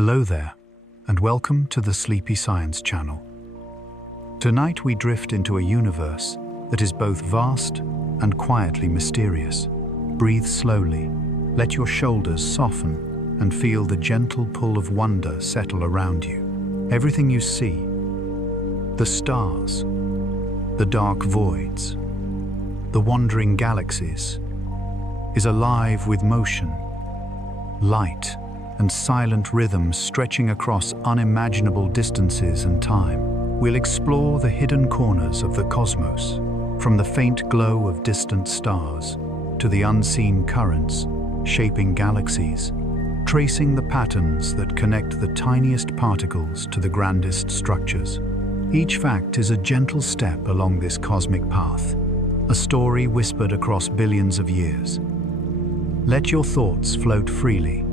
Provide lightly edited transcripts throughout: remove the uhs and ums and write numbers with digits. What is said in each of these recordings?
Hello there, and welcome to the Sleepy Science Channel. Tonight we drift into a universe that is both vast and quietly mysterious. Breathe slowly, let your shoulders soften, and feel the gentle pull of wonder settle around you. Everything you see, the stars, the dark voids, the wandering galaxies, is alive with motion, light, and silent rhythms stretching across unimaginable distances and time. We'll explore the hidden corners of the cosmos, from the faint glow of distant stars to the unseen currents shaping galaxies, tracing the patterns that connect the tiniest particles to the grandest structures. Each fact is a gentle step along this cosmic path, a story whispered across billions of years. Let your thoughts float freely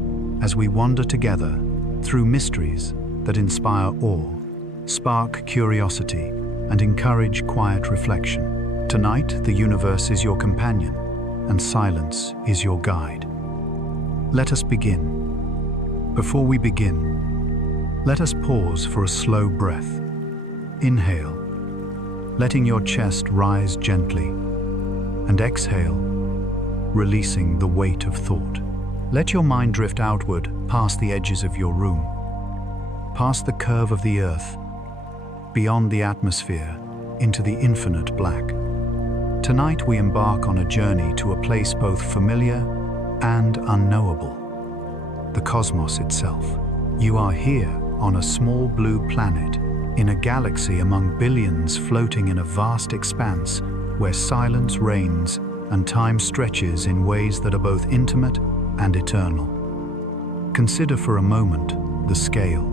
as we wander together through mysteries that inspire awe, spark curiosity, and encourage quiet reflection. Tonight, the universe is your companion, and silence is your guide. Let us begin. Before we begin, let us pause for a slow breath. Inhale, letting your chest rise gently, and exhale, releasing the weight of thought. Let your mind drift outward past the edges of your room, past the curve of the earth, beyond the atmosphere, into the infinite black. Tonight we embark on a journey to a place both familiar and unknowable, the cosmos itself. You are here on a small blue planet, in a galaxy among billions floating in a vast expanse where silence reigns and time stretches in ways that are both intimate and eternal. Consider for a moment the scale.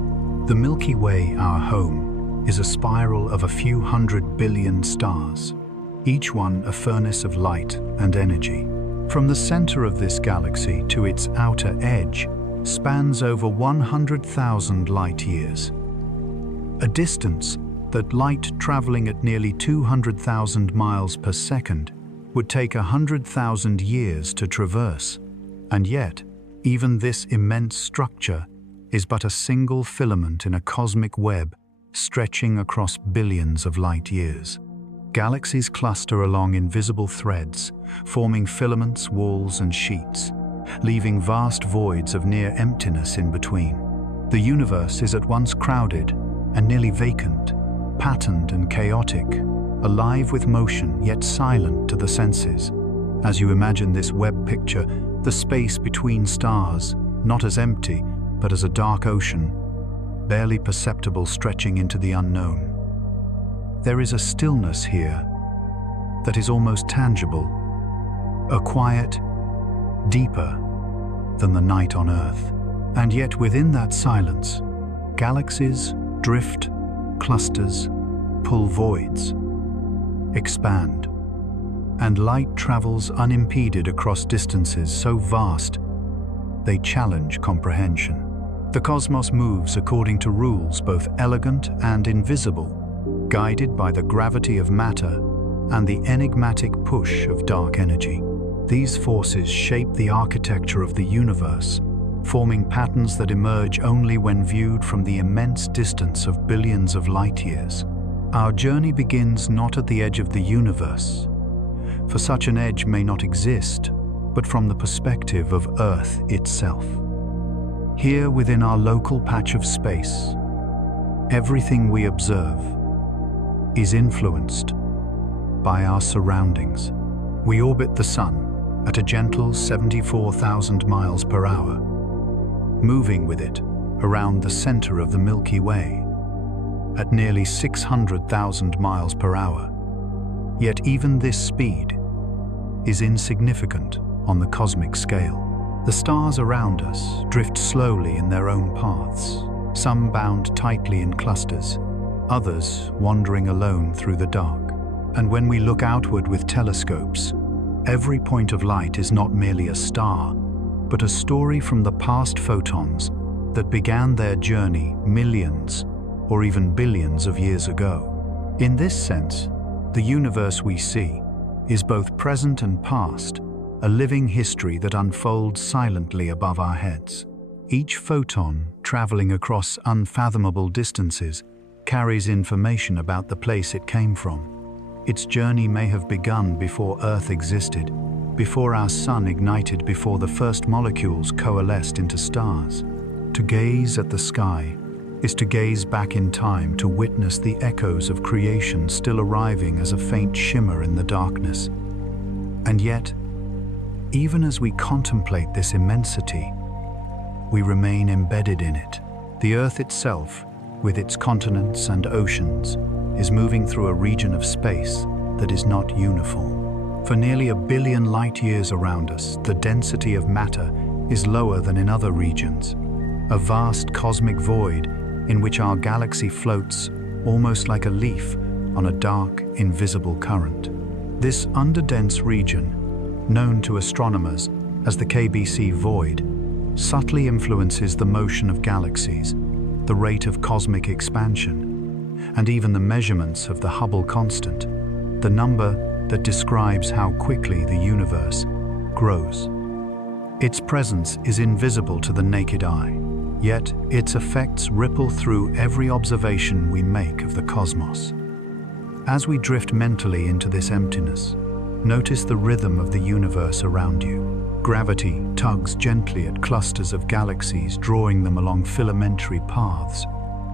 The Milky Way, our home, is a spiral of a few 100 billion stars, each one a furnace of light and energy. From the center of this galaxy to its outer edge spans over 100,000 light years, a distance that light traveling at nearly 200,000 miles per second would take 100,000 years to traverse. And yet, even this immense structure is but a single filament in a cosmic web stretching across billions of light years. Galaxies cluster along invisible threads, forming filaments, walls, and sheets, leaving vast voids of near emptiness in between. The universe is at once crowded and nearly vacant, patterned and chaotic, alive with motion yet silent to the senses. As you imagine this web picture, the space between stars, not as empty, but as a dark ocean, barely perceptible stretching into the unknown. There is a stillness here that is almost tangible, a quiet, deeper than the night on Earth. And yet within that silence, galaxies drift, clusters, pull voids, expand, and light travels unimpeded across distances so vast they challenge comprehension. The cosmos moves according to rules both elegant and invisible, guided by the gravity of matter and the enigmatic push of dark energy. These forces shape the architecture of the universe, forming patterns that emerge only when viewed from the immense distance of billions of light years. Our journey begins not at the edge of the universe, for such an edge may not exist, but from the perspective of Earth itself. Here within our local patch of space, everything we observe is influenced by our surroundings. We orbit the Sun at a gentle 74,000 miles per hour, moving with it around the center of the Milky Way at nearly 600,000 miles per hour. Yet even this speed is insignificant on the cosmic scale. The stars around us drift slowly in their own paths, some bound tightly in clusters, others wandering alone through the dark. And when we look outward with telescopes, every point of light is not merely a star, but a story from the past photons that began their journey millions or even billions of years ago. In this sense, the universe we see is both present and past, a living history that unfolds silently above our heads. Each photon, traveling across unfathomable distances, carries information about the place it came from. Its journey may have begun before Earth existed, before our sun ignited, before the first molecules coalesced into stars. To gaze at the sky is to gaze back in time, to witness the echoes of creation still arriving as a faint shimmer in the darkness. And yet, even as we contemplate this immensity, we remain embedded in it. The Earth itself, with its continents and oceans, is moving through a region of space that is not uniform. For nearly 1 billion light-years around us, the density of matter is lower than in other regions, a vast cosmic void in which our galaxy floats almost like a leaf on a dark, invisible current. This underdense region, known to astronomers as the KBC Void, subtly influences the motion of galaxies, the rate of cosmic expansion, and even the measurements of the Hubble constant, the number that describes how quickly the universe grows. Its presence is invisible to the naked eye, yet its effects ripple through every observation we make of the cosmos. As we drift mentally into this emptiness, notice the rhythm of the universe around you. Gravity tugs gently at clusters of galaxies, drawing them along filamentary paths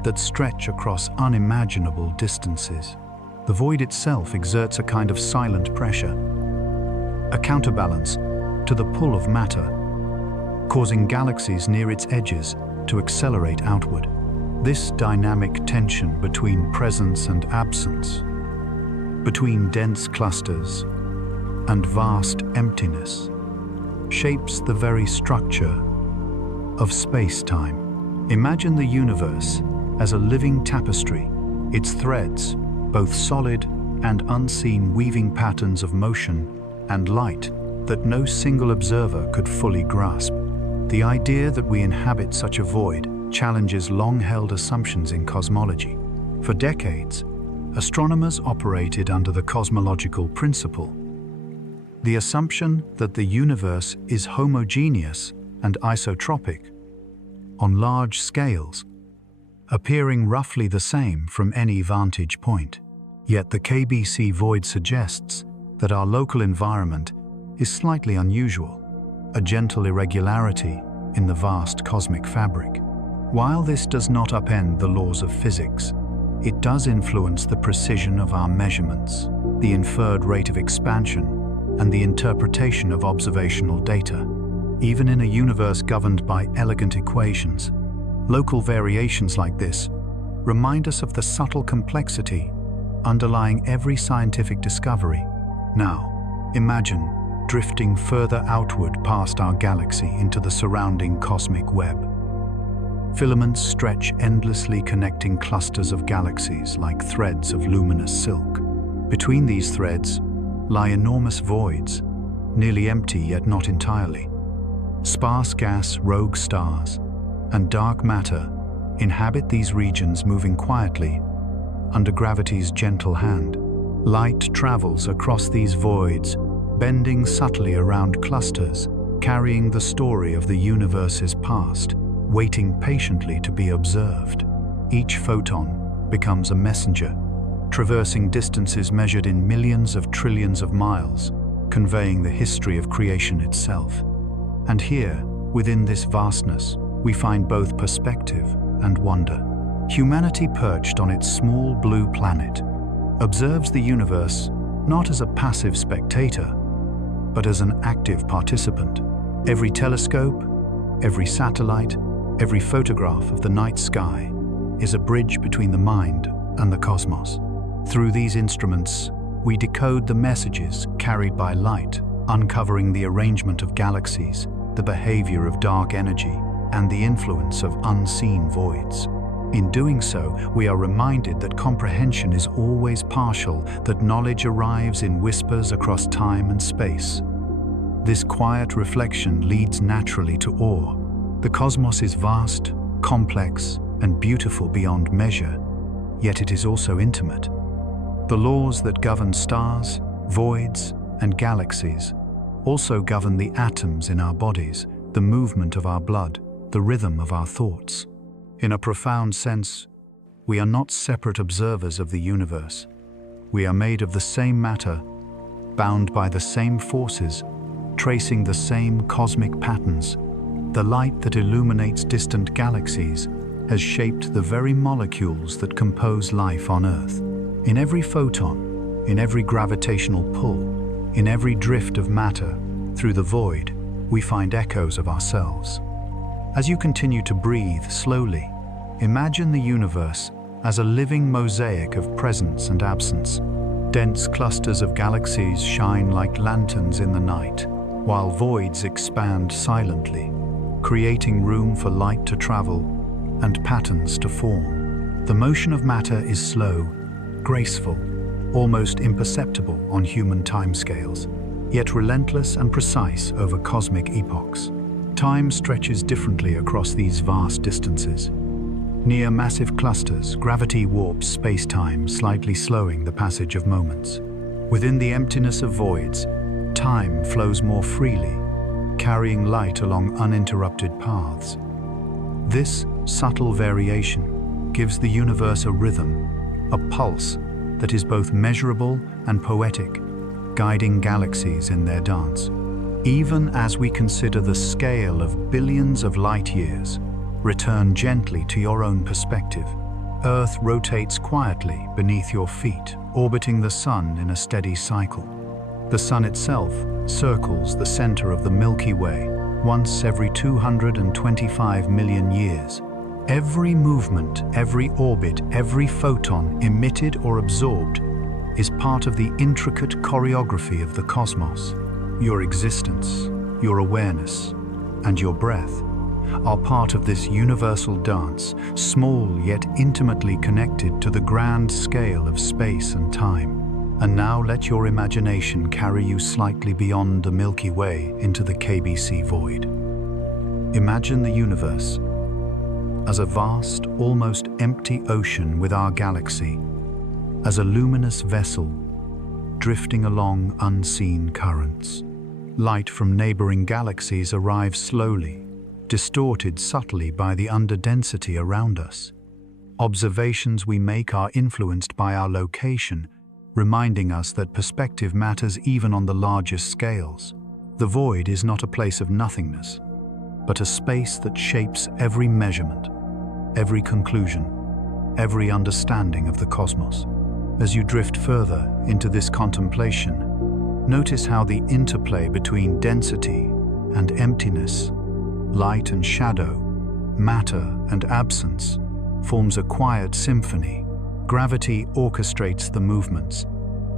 that stretch across unimaginable distances. The void itself exerts a kind of silent pressure, a counterbalance to the pull of matter, causing galaxies near its edges to accelerate outward. This dynamic tension between presence and absence, between dense clusters and vast emptiness, shapes the very structure of space-time. Imagine the universe as a living tapestry, its threads, both solid and unseen, weaving patterns of motion and light that no single observer could fully grasp. The idea that we inhabit such a void challenges long-held assumptions in cosmology. For decades, astronomers operated under the cosmological principle, the assumption that the universe is homogeneous and isotropic on large scales, appearing roughly the same from any vantage point. Yet the KBC Void suggests that our local environment is slightly unusual, a gentle irregularity in the vast cosmic fabric. While this does not upend the laws of physics, it does influence the precision of our measurements, the inferred rate of expansion, and the interpretation of observational data. Even in a universe governed by elegant equations, local variations like this remind us of the subtle complexity underlying every scientific discovery. Now, imagine drifting further outward past our galaxy into the surrounding cosmic web. Filaments stretch endlessly, connecting clusters of galaxies like threads of luminous silk. Between these threads lie enormous voids, nearly empty yet not entirely. Sparse gas, rogue stars, and dark matter inhabit these regions, moving quietly under gravity's gentle hand. Light travels across these voids, bending subtly around clusters, carrying the story of the universe's past, waiting patiently to be observed. Each photon becomes a messenger, traversing distances measured in millions of trillions of miles, conveying the history of creation itself. And here, within this vastness, we find both perspective and wonder. Humanity, perched on its small blue planet, observes the universe not as a passive spectator, but as an active participant. Every telescope, every satellite, every photograph of the night sky is a bridge between the mind and the cosmos. Through these instruments, we decode the messages carried by light, uncovering the arrangement of galaxies, the behavior of dark energy, and the influence of unseen voids. In doing so, we are reminded that comprehension is always partial, that knowledge arrives in whispers across time and space. This quiet reflection leads naturally to awe. The cosmos is vast, complex, and beautiful beyond measure, yet it is also intimate. The laws that govern stars, voids, and galaxies also govern the atoms in our bodies, the movement of our blood, the rhythm of our thoughts. In a profound sense, we are not separate observers of the universe. We are made of the same matter, bound by the same forces, tracing the same cosmic patterns. The light that illuminates distant galaxies has shaped the very molecules that compose life on Earth. In every photon, in every gravitational pull, in every drift of matter through the void, we find echoes of ourselves. As you continue to breathe slowly, imagine the universe as a living mosaic of presence and absence. Dense clusters of galaxies shine like lanterns in the night, while voids expand silently, creating room for light to travel and patterns to form. The motion of matter is slow, graceful, almost imperceptible on human timescales, yet relentless and precise over cosmic epochs. Time stretches differently across these vast distances. Near massive clusters, gravity warps space-time, slightly slowing the passage of moments. Within the emptiness of voids, time flows more freely, carrying light along uninterrupted paths. This subtle variation gives the universe a rhythm, a pulse that is both measurable and poetic, guiding galaxies in their dance. Even as we consider the scale of billions of light years, return gently to your own perspective. Earth rotates quietly beneath your feet, orbiting the Sun in a steady cycle. The Sun itself circles the center of the Milky Way once every 225 million years. Every movement, every orbit, every photon emitted or absorbed is part of the intricate choreography of the cosmos. Your existence, your awareness, and your breath are part of this universal dance, small yet intimately connected to the grand scale of space and time. And now let your imagination carry you slightly beyond the Milky Way into the KBC Void. Imagine the universe as a vast, almost empty ocean with our galaxy, as a luminous vessel drifting along unseen currents. Light from neighboring galaxies arrives slowly, distorted subtly by the underdensity around us. Observations we make are influenced by our location, reminding us that perspective matters even on the largest scales. The void is not a place of nothingness, but a space that shapes every measurement, every conclusion, every understanding of the cosmos. As you drift further into this contemplation, notice how the interplay between density and emptiness, light and shadow, matter and absence, forms a quiet symphony. Gravity orchestrates the movements,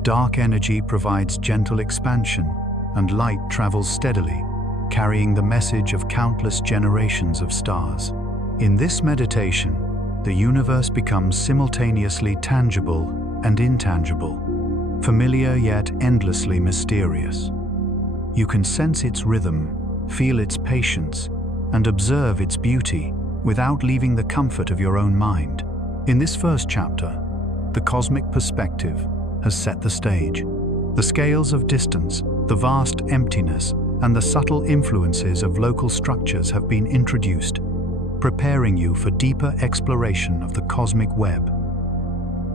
dark energy provides gentle expansion, and light travels steadily, carrying the message of countless generations of stars. In this meditation, the universe becomes simultaneously tangible and intangible, familiar yet endlessly mysterious. You can sense its rhythm, feel its patience, and observe its beauty without leaving the comfort of your own mind. In this first chapter, the cosmic perspective has set the stage. The scales of distance, the vast emptiness, and the subtle influences of local structures have been introduced, preparing you for deeper exploration of the cosmic web,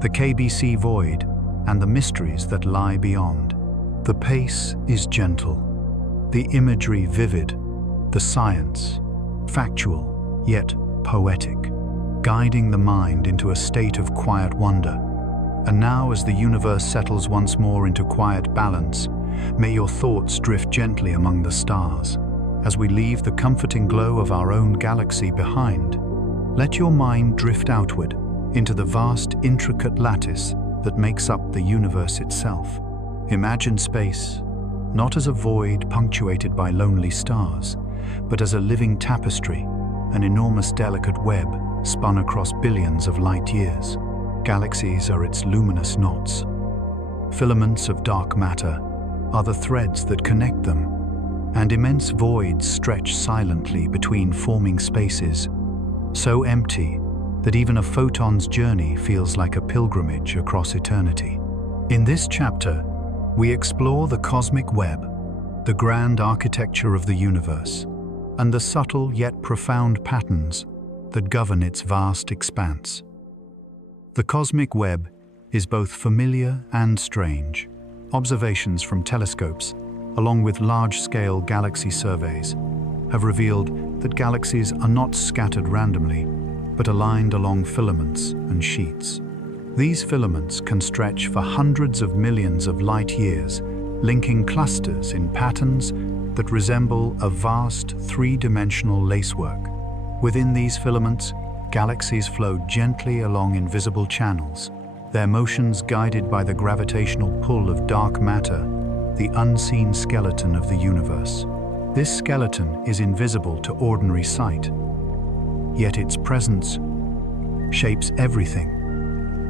the KBC Void, and the mysteries that lie beyond. The pace is gentle, the imagery vivid, the science factual yet poetic, guiding the mind into a state of quiet wonder. And now, as the universe settles once more into quiet balance, may your thoughts drift gently among the stars. As we leave the comforting glow of our own galaxy behind, let your mind drift outward into the vast, intricate lattice that makes up the universe itself. Imagine space, not as a void punctuated by lonely stars, but as a living tapestry, an enormous delicate web spun across billions of light years. Galaxies are its luminous knots. Filaments of dark matter are the threads that connect them, and immense voids stretch silently between forming spaces, so empty that even a photon's journey feels like a pilgrimage across eternity. In this chapter, we explore the cosmic web, the grand architecture of the universe, and the subtle yet profound patterns that govern its vast expanse. The cosmic web is both familiar and strange. Observations from telescopes, along with large-scale galaxy surveys, have revealed that galaxies are not scattered randomly, but aligned along filaments and sheets. These filaments can stretch for hundreds of millions of light years, linking clusters in patterns that resemble a vast three-dimensional lacework. Within these filaments, galaxies flow gently along invisible channels, their motions guided by the gravitational pull of dark matter, the unseen skeleton of the universe. This skeleton is invisible to ordinary sight, yet its presence shapes everything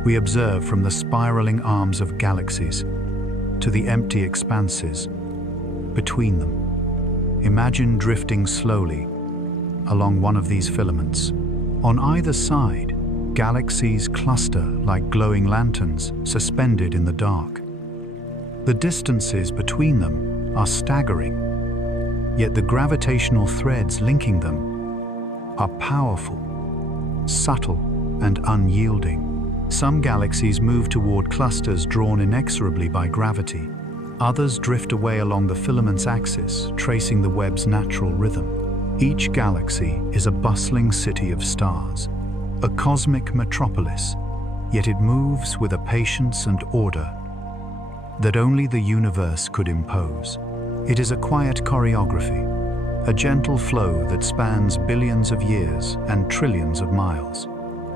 we observe, from the spiraling arms of galaxies to the empty expanses between them. Imagine drifting slowly along one of these filaments. On either side, galaxies cluster like glowing lanterns suspended in the dark. The distances between them are staggering, yet the gravitational threads linking them are powerful, subtle, and unyielding. Some galaxies move toward clusters drawn inexorably by gravity. Others drift away along the filament's axis, tracing the web's natural rhythm. Each galaxy is a bustling city of stars, a cosmic metropolis, yet it moves with a patience and order that only the universe could impose. It is a quiet choreography, a gentle flow that spans billions of years and trillions of miles.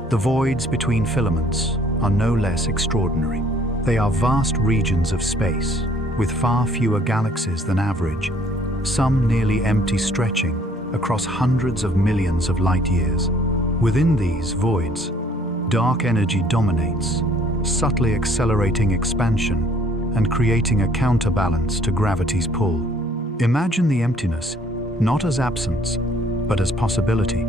The voids between filaments are no less extraordinary. They are vast regions of space, with far fewer galaxies than average, some nearly empty, stretching across hundreds of millions of light years. Within these voids, dark energy dominates, subtly accelerating expansion and creating a counterbalance to gravity's pull. Imagine the emptiness not as absence, but as possibility,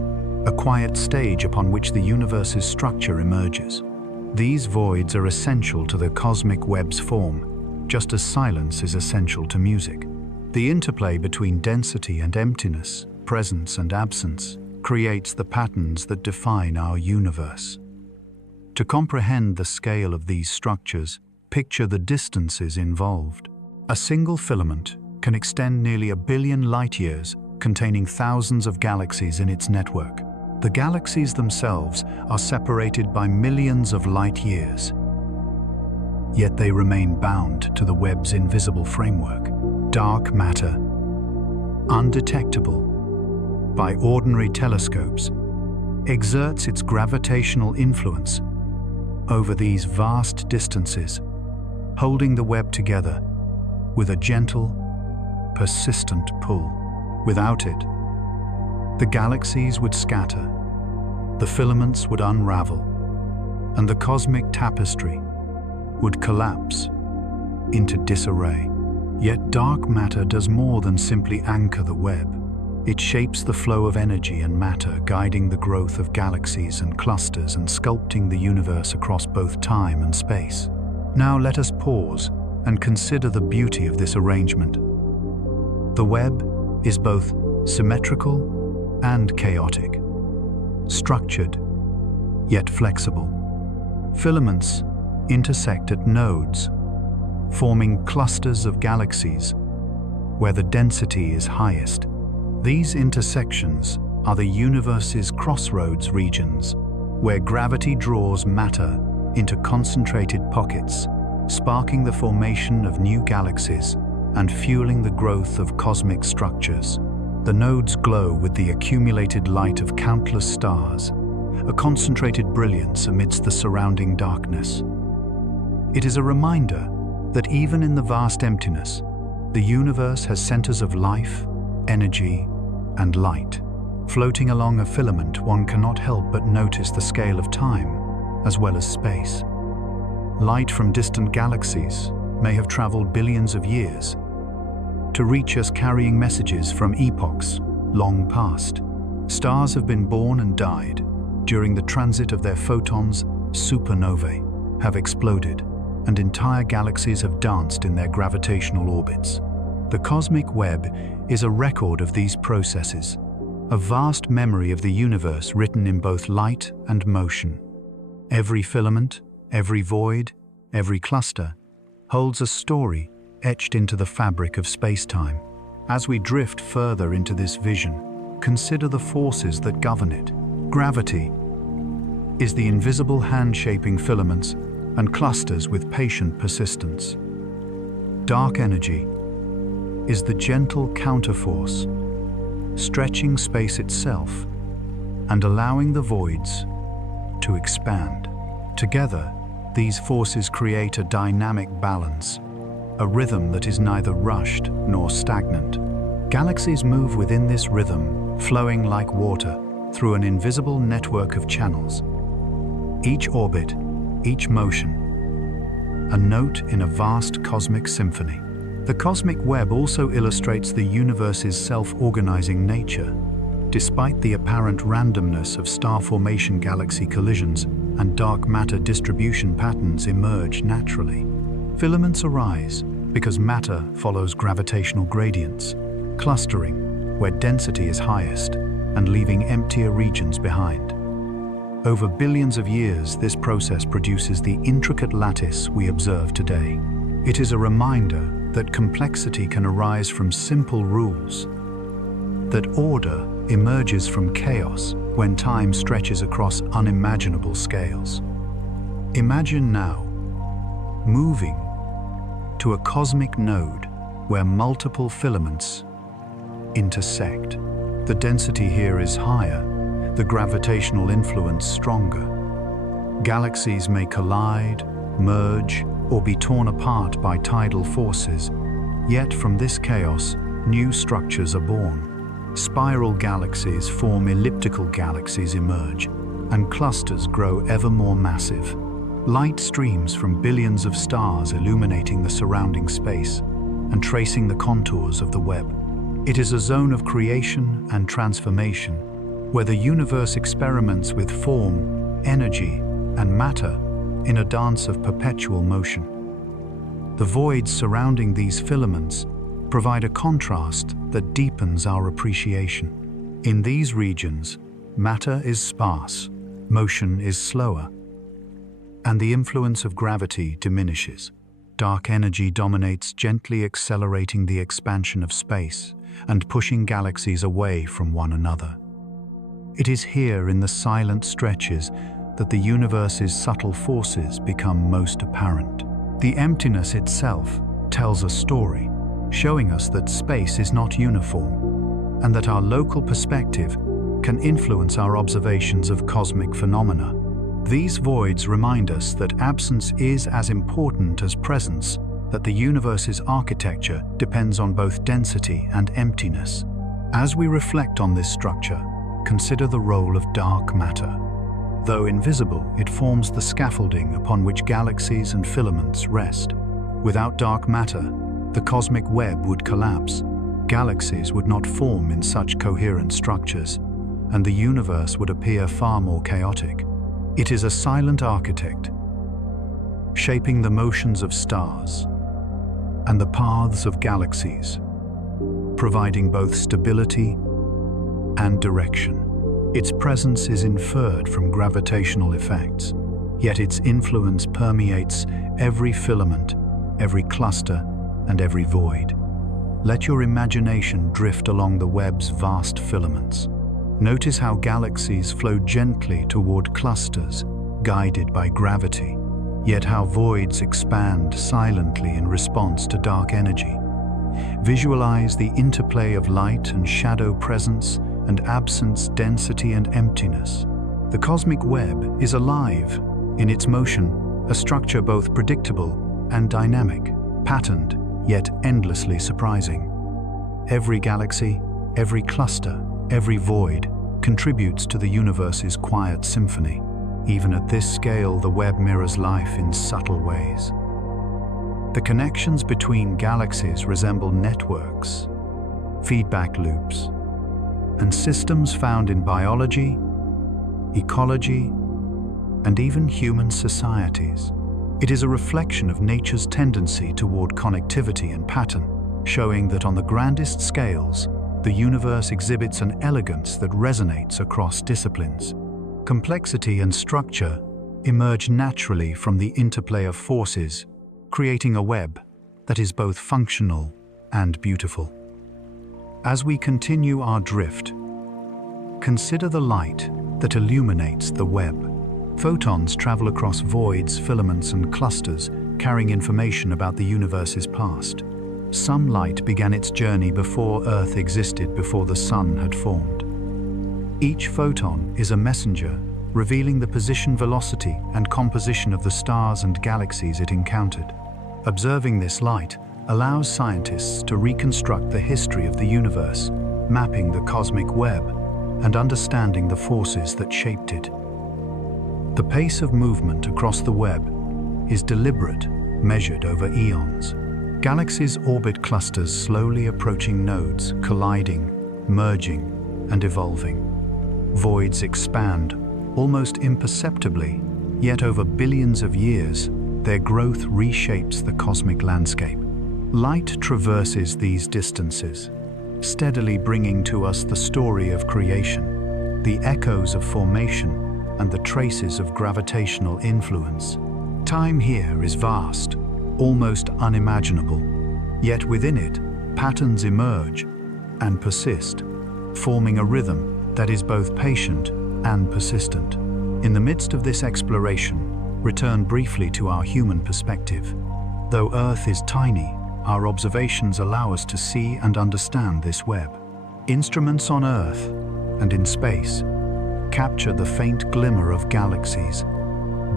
a quiet stage upon which the universe's structure emerges. These voids are essential to the cosmic web's form, just as silence is essential to music. The interplay between density and emptiness, presence and absence, creates the patterns that define our universe. To comprehend the scale of these structures, picture the distances involved. A single filament can extend nearly 1 billion light-years, containing thousands of galaxies in its network. The galaxies themselves are separated by millions of light-years, yet they remain bound to the web's invisible framework. Dark matter, undetectable by ordinary telescopes, exerts its gravitational influence over these vast distances, holding the web together with a gentle, persistent pull. Without it, the galaxies would scatter, the filaments would unravel, and the cosmic tapestry would collapse into disarray. Yet dark matter does more than simply anchor the web. It shapes the flow of energy and matter, guiding the growth of galaxies and clusters and sculpting the universe across both time and space. Now let us pause and consider the beauty of this arrangement. The web is both symmetrical and chaotic, structured yet flexible. Filaments intersect at nodes, forming clusters of galaxies where the density is highest. These intersections are the universe's crossroads regions, where gravity draws matter into concentrated pockets, sparking the formation of new galaxies and fueling the growth of cosmic structures. The nodes glow with the accumulated light of countless stars, a concentrated brilliance amidst the surrounding darkness. It is a reminder that even in the vast emptiness, the universe has centers of life, energy, and light. Floating along a filament, one cannot help but notice the scale of time, as well as space. Light from distant galaxies may have traveled billions of years to reach us, carrying messages from epochs long past. Stars have been born and died. During the transit of their photons, supernovae have exploded, and entire galaxies have danced in their gravitational orbits. The cosmic web is a record of these processes, a vast memory of the universe written in both light and motion. Every filament, every void, every cluster holds a story etched into the fabric of space-time. As we drift further into this vision, consider the forces that govern it. Gravity is the invisible hand shaping filaments and clusters with patient persistence. Dark energy is the gentle counterforce, stretching space itself and allowing the voids to expand. Together, these forces create a dynamic balance, a rhythm that is neither rushed nor stagnant. Galaxies move within this rhythm, flowing like water through an invisible network of channels. Each orbit, each motion, a note in a vast cosmic symphony. The cosmic web also illustrates the universe's self-organizing nature. Despite the apparent randomness of star formation, galaxy collisions, and dark matter distribution patterns emerge naturally. Filaments arise because matter follows gravitational gradients, clustering where density is highest and leaving emptier regions behind. Over billions of years, this process produces the intricate lattice we observe today. It is a reminder that complexity can arise from simple rules, that order emerges from chaos when time stretches across unimaginable scales. Imagine now moving to a cosmic node where multiple filaments intersect. The density here is higher, the gravitational influence stronger. Galaxies may collide, merge, or be torn apart by tidal forces, yet from this chaos, new structures are born. Spiral galaxies form, elliptical galaxies emerge, and clusters grow ever more massive. Light streams from billions of stars illuminating the surrounding space and tracing the contours of the web. It is a zone of creation and transformation, where the universe experiments with form, energy, and matter in a dance of perpetual motion. The voids surrounding these filaments provide a contrast that deepens our appreciation. In these regions, matter is sparse, motion is slower, and the influence of gravity diminishes. Dark energy dominates, gently accelerating the expansion of space and pushing galaxies away from one another. It is here, in the silent stretches, that the universe's subtle forces become most apparent. The emptiness itself tells a story, showing us that space is not uniform, and that our local perspective can influence our observations of cosmic phenomena. These voids remind us that absence is as important as presence, that the universe's architecture depends on both density and emptiness. As we reflect on this structure, consider the role of dark matter. Though invisible, it forms the scaffolding upon which galaxies and filaments rest. Without dark matter, the cosmic web would collapse. Galaxies would not form in such coherent structures, and the universe would appear far more chaotic. It is a silent architect, shaping the motions of stars and the paths of galaxies, providing both stability and direction. Its presence is inferred from gravitational effects, yet its influence permeates every filament, every cluster, and every void. Let your imagination drift along the web's vast filaments. Notice how galaxies flow gently toward clusters, guided by gravity, yet how voids expand silently in response to dark energy. Visualize the interplay of light and shadow, presence and absence, density and emptiness. The cosmic web is alive in its motion, a structure both predictable and dynamic, patterned yet endlessly surprising. Every galaxy, every cluster, every void contributes to the universe's quiet symphony. Even at this scale, the web mirrors life in subtle ways. The connections between galaxies resemble networks, feedback loops, and systems found in biology, ecology, and even human societies. It is a reflection of nature's tendency toward connectivity and pattern, showing that on the grandest scales, the universe exhibits an elegance that resonates across disciplines. Complexity and structure emerge naturally from the interplay of forces, creating a web that is both functional and beautiful. As we continue our drift, consider the light that illuminates the web. Photons travel across voids, filaments, and clusters, carrying information about the universe's past. Some light began its journey before Earth existed, before the Sun had formed. Each photon is a messenger, revealing the position, velocity, and composition of the stars and galaxies it encountered. Observing this light allows scientists to reconstruct the history of the universe, mapping the cosmic web and understanding the forces that shaped it. The pace of movement across the web is deliberate, measured over eons. Galaxies orbit clusters, slowly approaching nodes, colliding, merging, and evolving. Voids expand, almost imperceptibly, yet over billions of years, their growth reshapes the cosmic landscape. Light traverses these distances, steadily bringing to us the story of creation, the echoes of formation, and the traces of gravitational influence. Time here is vast, almost unimaginable, yet within it, patterns emerge and persist, forming a rhythm that is both patient and persistent. In the midst of this exploration, return briefly to our human perspective. Though Earth is tiny, our observations allow us to see and understand this web. Instruments on Earth and in space capture the faint glimmer of galaxies,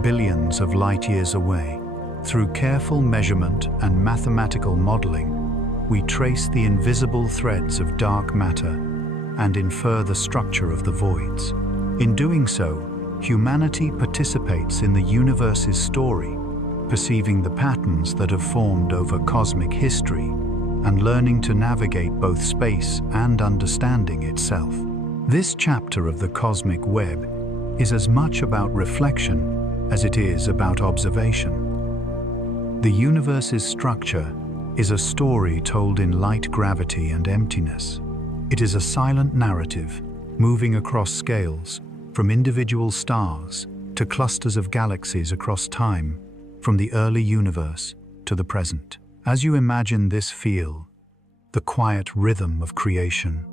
billions of light years away. Through careful measurement and mathematical modeling, we trace the invisible threads of dark matter and infer the structure of the voids. In doing so, humanity participates in the universe's story, perceiving the patterns that have formed over cosmic history and learning to navigate both space and understanding itself. This chapter of the cosmic web is as much about reflection as it is about observation. The universe's structure is a story told in light, gravity, and emptiness. It is a silent narrative, moving across scales, from individual stars to clusters of galaxies across time, from the early universe to the present. As you imagine this, feel the quiet rhythm of creation,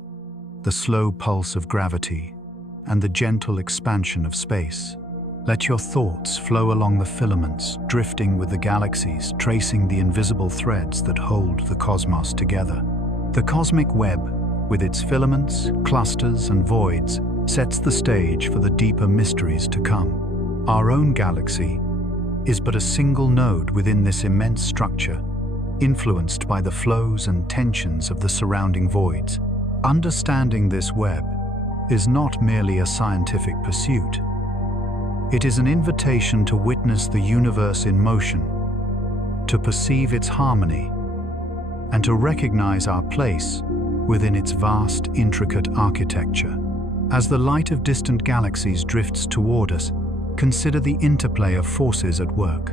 the slow pulse of gravity, and the gentle expansion of space. Let your thoughts flow along the filaments, drifting with the galaxies, tracing the invisible threads that hold the cosmos together. The cosmic web, with its filaments, clusters, and voids, sets the stage for the deeper mysteries to come. Our own galaxy is but a single node within this immense structure, influenced by the flows and tensions of the surrounding voids. Understanding this web is not merely a scientific pursuit. It is an invitation to witness the universe in motion, to perceive its harmony, and to recognize our place within its vast, intricate architecture. As the light of distant galaxies drifts toward us, consider the interplay of forces at work.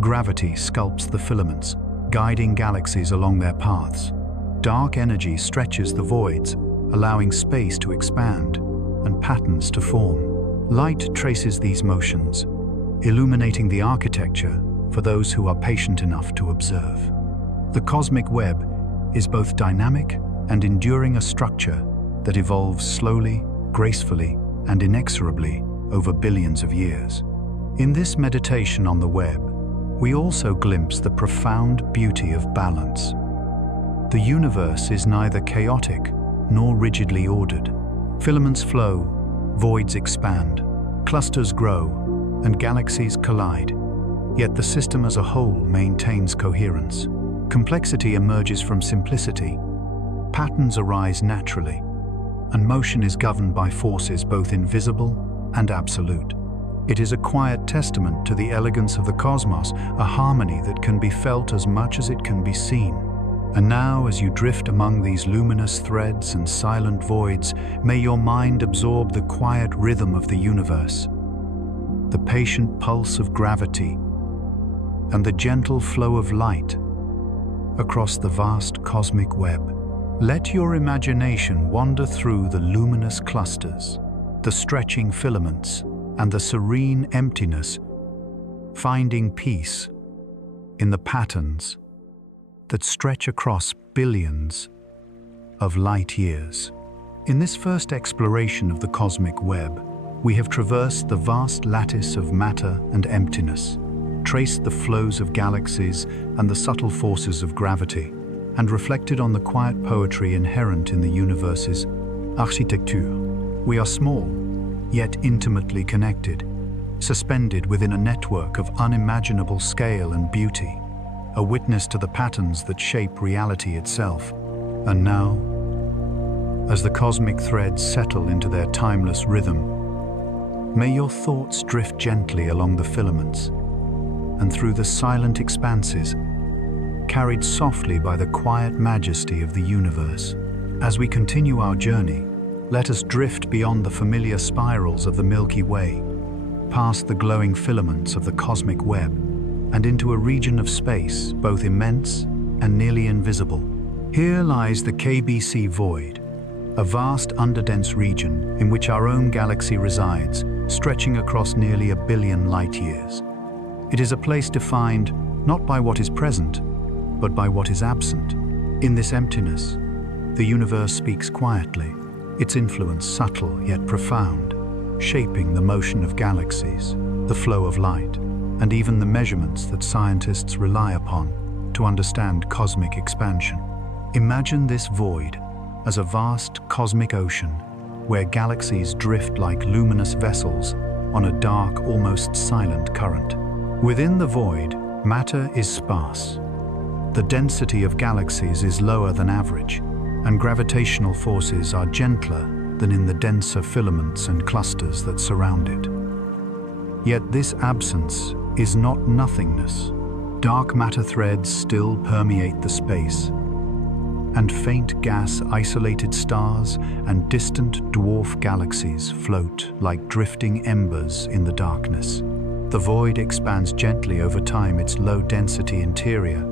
Gravity sculpts the filaments, guiding galaxies along their paths. Dark energy stretches the voids, allowing space to expand and patterns to form. Light traces these motions, illuminating the architecture for those who are patient enough to observe. The cosmic web is both dynamic and enduring, a structure that evolves slowly, gracefully, and inexorably over billions of years. In this meditation on the web, we also glimpse the profound beauty of balance. The universe is neither chaotic nor rigidly ordered. Filaments flow, voids expand, clusters grow, and galaxies collide. Yet the system as a whole maintains coherence. Complexity emerges from simplicity, patterns arise naturally, and motion is governed by forces both invisible and absolute. It is a quiet testament to the elegance of the cosmos, a harmony that can be felt as much as it can be seen. And now, as you drift among these luminous threads and silent voids, may your mind absorb the quiet rhythm of the universe, the patient pulse of gravity, and the gentle flow of light across the vast cosmic web. Let your imagination wander through the luminous clusters, the stretching filaments, and the serene emptiness, finding peace in the patterns that stretch across billions of light years. In this first exploration of the cosmic web, we have traversed the vast lattice of matter and emptiness, traced the flows of galaxies and the subtle forces of gravity, and reflected on the quiet poetry inherent in the universe's architecture. We are small, yet intimately connected, suspended within a network of unimaginable scale and beauty, a witness to the patterns that shape reality itself. And now, as the cosmic threads settle into their timeless rhythm, may your thoughts drift gently along the filaments and through the silent expanses, carried softly by the quiet majesty of the universe. As we continue our journey, let us drift beyond the familiar spirals of the Milky Way, past the glowing filaments of the cosmic web, and into a region of space both immense and nearly invisible. Here lies the KBC Void, a vast underdense region in which our own galaxy resides, stretching across nearly 1 billion light-years. It is a place defined not by what is present, but by what is absent. In this emptiness, the universe speaks quietly, its influence subtle yet profound, shaping the motion of galaxies, the flow of light, and even the measurements that scientists rely upon to understand cosmic expansion. Imagine this void as a vast cosmic ocean where galaxies drift like luminous vessels on a dark, almost silent current. Within the void, matter is sparse. The density of galaxies is lower than average, and gravitational forces are gentler than in the denser filaments and clusters that surround it. Yet this absence is not nothingness. Dark matter threads still permeate the space, and faint gas-isolated stars and distant dwarf galaxies float like drifting embers in the darkness. The void expands gently over time its low-density interior,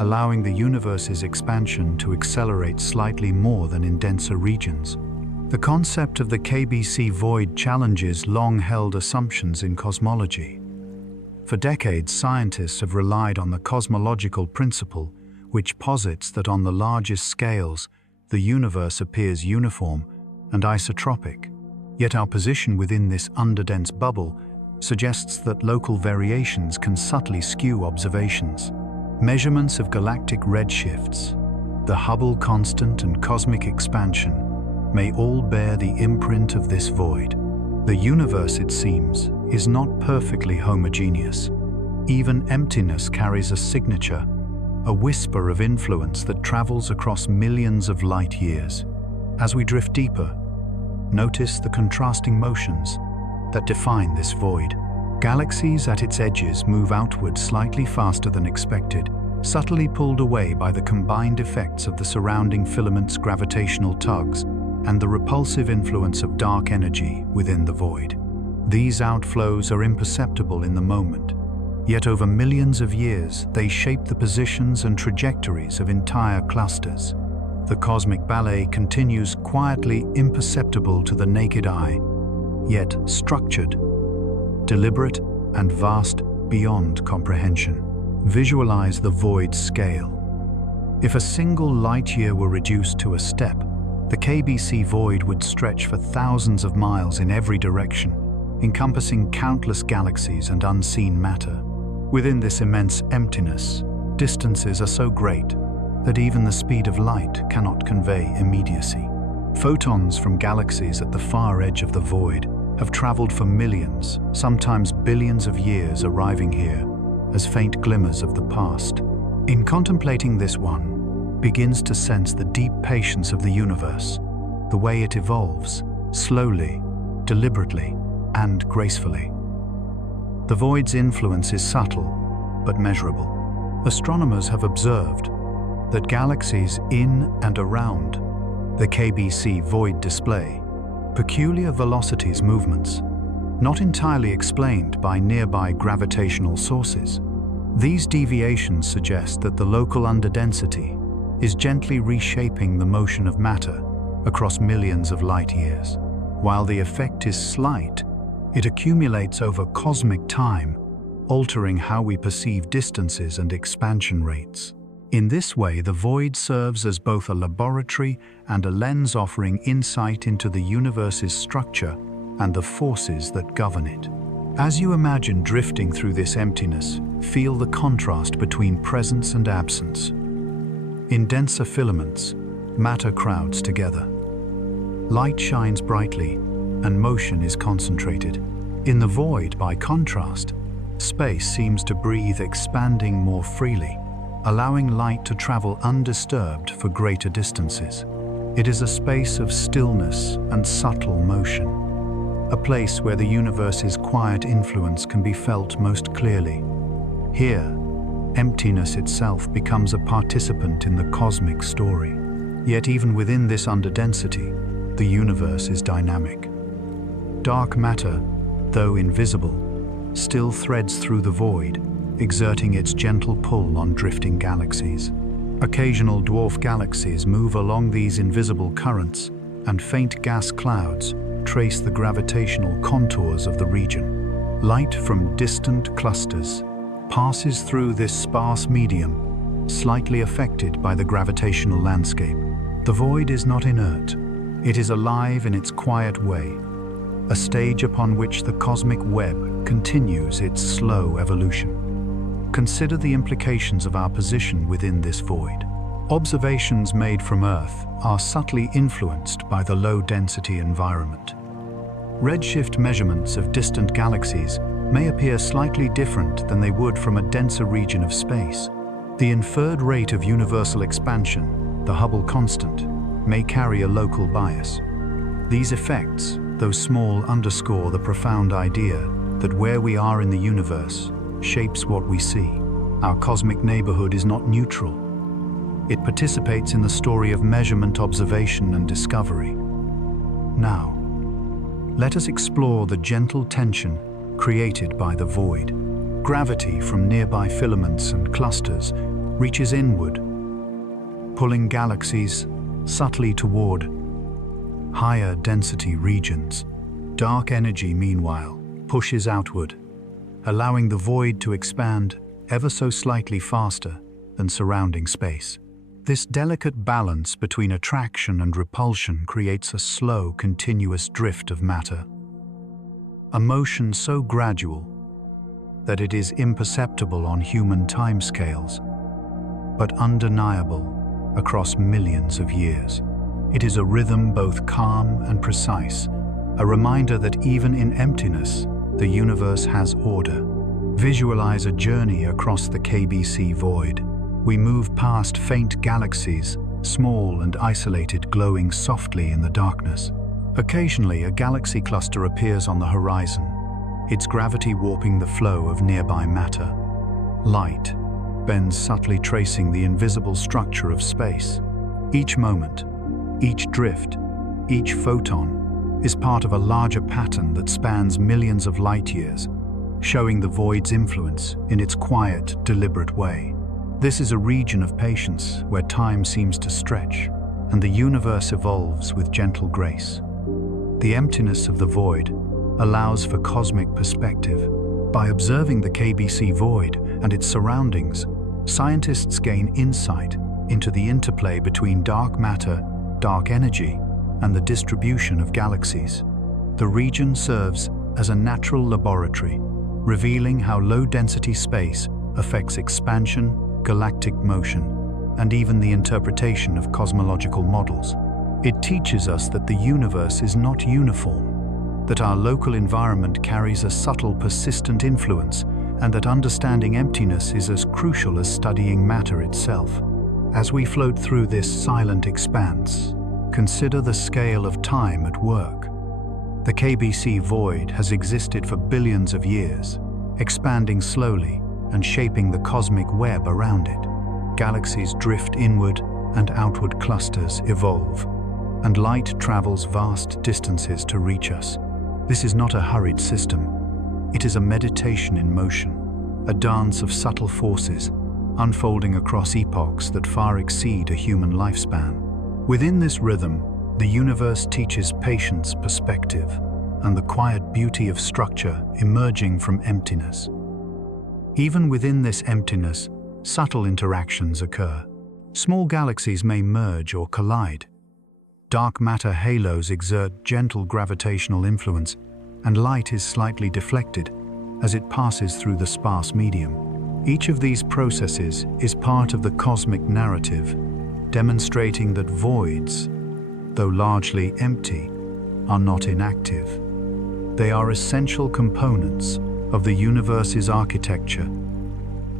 allowing the universe's expansion to accelerate slightly more than in denser regions. The concept of the KBC Void challenges long-held assumptions in cosmology. For decades, scientists have relied on the cosmological principle, which posits that on the largest scales, the universe appears uniform and isotropic. Yet our position within this underdense bubble suggests that local variations can subtly skew observations. Measurements of galactic redshifts, the Hubble constant and cosmic expansion may all bear the imprint of this void. The universe, it seems, is not perfectly homogeneous. Even emptiness carries a signature, a whisper of influence that travels across millions of light years. As we drift deeper, notice the contrasting motions that define this void. Galaxies at its edges move outward slightly faster than expected, subtly pulled away by the combined effects of the surrounding filaments' gravitational tugs and the repulsive influence of dark energy within the void. These outflows are imperceptible in the moment, yet over millions of years they shape the positions and trajectories of entire clusters. The cosmic ballet continues quietly, imperceptible to the naked eye, yet structured, deliberate, and vast beyond comprehension. Visualize the void's scale. If a single light-year were reduced to a step, the KBC Void would stretch for thousands of miles in every direction, encompassing countless galaxies and unseen matter. Within this immense emptiness, distances are so great that even the speed of light cannot convey immediacy. Photons from galaxies at the far edge of the void have traveled for millions, sometimes billions of years, arriving here as faint glimmers of the past. In contemplating this, one begins to sense the deep patience of the universe, the way it evolves, slowly, deliberately, and gracefully. The void's influence is subtle, but measurable. Astronomers have observed that galaxies in and around the KBC Void display peculiar velocities movements, not entirely explained by nearby gravitational sources. These deviations suggest that the local underdensity, is gently reshaping the motion of matter across millions of light years. While the effect is slight, it accumulates over cosmic time, altering how we perceive distances and expansion rates. In this way, the void serves as both a laboratory and a lens, offering insight into the universe's structure and the forces that govern it. As you imagine drifting through this emptiness, feel the contrast between presence and absence. In denser filaments, matter crowds together. Light shines brightly, and motion is concentrated. In the void, by contrast, space seems to breathe, expanding more freely, allowing light to travel undisturbed for greater distances. It is a space of stillness and subtle motion, a place where the universe's quiet influence can be felt most clearly. Here, emptiness itself becomes a participant in the cosmic story. Yet even within this underdensity, the universe is dynamic. Dark matter, though invisible, still threads through the void, exerting its gentle pull on drifting galaxies. Occasional dwarf galaxies move along these invisible currents, and faint gas clouds trace the gravitational contours of the region. Light from distant clusters passes through this sparse medium, slightly affected by the gravitational landscape. The void is not inert. It is alive in its quiet way, a stage upon which the cosmic web continues its slow evolution. Consider the implications of our position within this void. Observations made from Earth are subtly influenced by the low-density environment. Redshift measurements of distant galaxies may appear slightly different than they would from a denser region of space. The inferred rate of universal expansion, the Hubble constant, may carry a local bias. These effects, though small, underscore the profound idea that where we are in the universe shapes what we see. Our cosmic neighborhood is not neutral. It participates in the story of measurement, observation, and discovery. Now, let us explore the gentle tension created by the void. Gravity from nearby filaments and clusters reaches inward, pulling galaxies subtly toward higher density regions. Dark energy, meanwhile, pushes outward, allowing the void to expand ever so slightly faster than surrounding space. This delicate balance between attraction and repulsion creates a slow, continuous drift of matter. A motion so gradual that it is imperceptible on human timescales, but undeniable across millions of years. It is a rhythm both calm and precise, a reminder that even in emptiness, the universe has order. Visualize a journey across the KBC Void. We move past faint galaxies, small and isolated, glowing softly in the darkness. Occasionally, a galaxy cluster appears on the horizon, its gravity warping the flow of nearby matter. Light bends subtly, tracing the invisible structure of space. Each moment, each drift, each photon is part of a larger pattern that spans millions of light years, showing the void's influence in its quiet, deliberate way. This is a region of patience where time seems to stretch and the universe evolves with gentle grace. The emptiness of the void allows for cosmic perspective. By observing the KBC Void and its surroundings, scientists gain insight into the interplay between dark matter, dark energy, and the distribution of galaxies. The region serves as a natural laboratory, revealing how low-density space affects expansion, galactic motion, and even the interpretation of cosmological models. It teaches us that the universe is not uniform, that our local environment carries a subtle, persistent influence, and that understanding emptiness is as crucial as studying matter itself. As we float through this silent expanse, consider the scale of time at work. The KBC Void has existed for billions of years, expanding slowly and shaping the cosmic web around it. Galaxies drift inward and outward, clusters evolve, and light travels vast distances to reach us. This is not a hurried system. It is a meditation in motion, a dance of subtle forces, unfolding across epochs that far exceed a human lifespan. Within this rhythm, the universe teaches patience, perspective, and the quiet beauty of structure emerging from emptiness. Even within this emptiness, subtle interactions occur. Small galaxies may merge or collide. Dark matter halos exert gentle gravitational influence, and light is slightly deflected as it passes through the sparse medium. Each of these processes is part of the cosmic narrative, demonstrating that voids, though largely empty, are not inactive. They are essential components of the universe's architecture,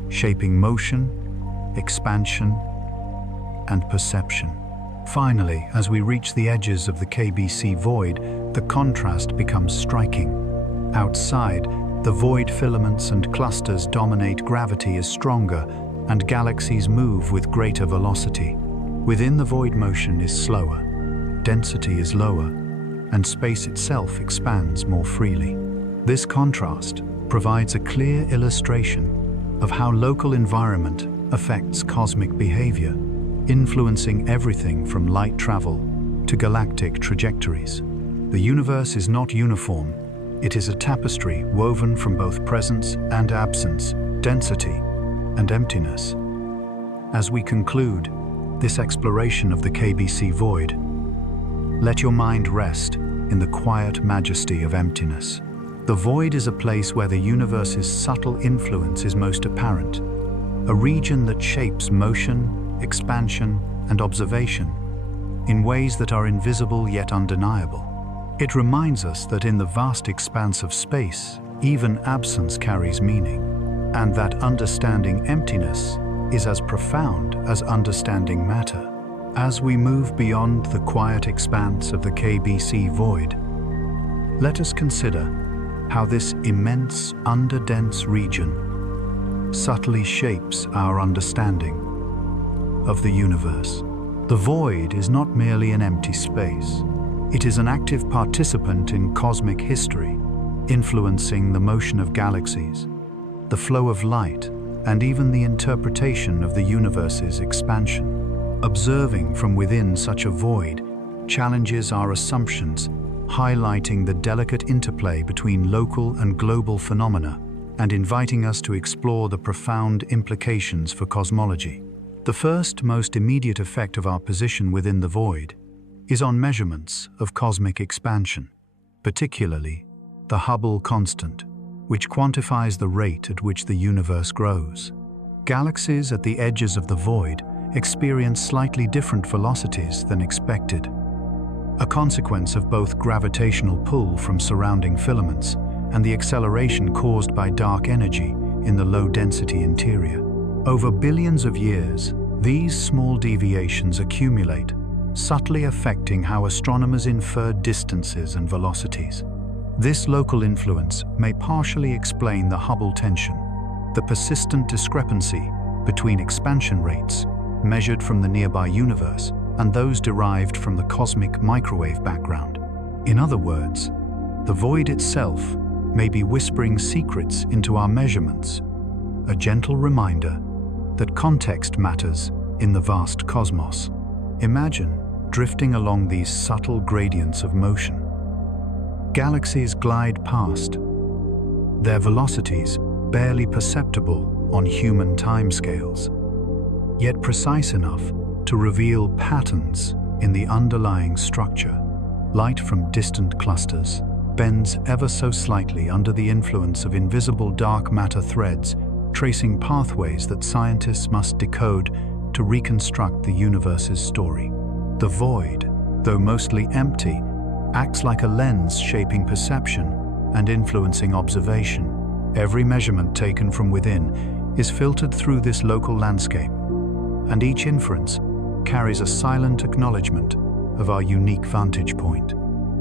shaping motion, expansion, and perception. Finally, as we reach the edges of the KBC Void, the contrast becomes striking. Outside, the void filaments and clusters dominate. Gravity is stronger, and galaxies move with greater velocity. Within the void, motion is slower, density is lower, and space itself expands more freely. This contrast provides a clear illustration of how local environment affects cosmic behavior, influencing everything from light travel to galactic trajectories. The universe is not uniform. It is a tapestry woven from both presence and absence, density and emptiness. As we conclude this exploration of the KBC Void, let your mind rest in the quiet majesty of emptiness. The void is a place where the universe's subtle influence is most apparent, a region that shapes motion, expansion, and observation in ways that are invisible yet undeniable. It reminds us that in the vast expanse of space, even absence carries meaning, and that understanding emptiness is as profound as understanding matter. As we move beyond the quiet expanse of the KBC Void, let us consider how this immense, underdense region subtly shapes our understanding of the universe. The void is not merely an empty space. It is an active participant in cosmic history, influencing the motion of galaxies, the flow of light, and even the interpretation of the universe's expansion. Observing from within such a void challenges our assumptions, highlighting the delicate interplay between local and global phenomena, and inviting us to explore the profound implications for cosmology. The first, most immediate effect of our position within the void is on measurements of cosmic expansion, particularly the Hubble constant, which quantifies the rate at which the universe grows. Galaxies at the edges of the void experience slightly different velocities than expected, a consequence of both gravitational pull from surrounding filaments and the acceleration caused by dark energy in the low-density interior. Over billions of years, these small deviations accumulate, subtly affecting how astronomers infer distances and velocities. This local influence may partially explain the Hubble tension, the persistent discrepancy between expansion rates measured from the nearby universe and those derived from the cosmic microwave background. In other words, the void itself may be whispering secrets into our measurements, a gentle reminder that context matters in the vast cosmos. Imagine drifting along these subtle gradients of motion. Galaxies glide past, their velocities barely perceptible on human timescales, yet precise enough to reveal patterns in the underlying structure. Light from distant clusters bends ever so slightly under the influence of invisible dark matter threads, tracing pathways that scientists must decode to reconstruct the universe's story. The void, though mostly empty, acts like a lens shaping perception and influencing observation. Every measurement taken from within is filtered through this local landscape, and each inference carries a silent acknowledgement of our unique vantage point.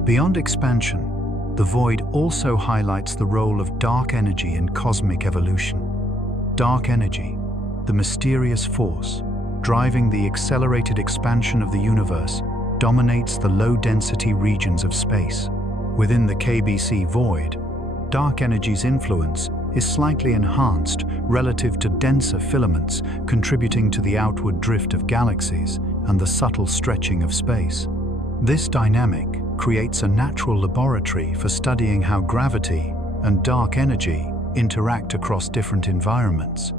Beyond expansion, the void also highlights the role of dark energy in cosmic evolution. Dark energy, the mysterious force driving the accelerated expansion of the universe, dominates the low-density regions of space. Within the KBC Void, dark energy's influence is slightly enhanced relative to denser filaments, contributing to the outward drift of galaxies and the subtle stretching of space. This dynamic creates a natural laboratory for studying how gravity and dark energy interact across different environments,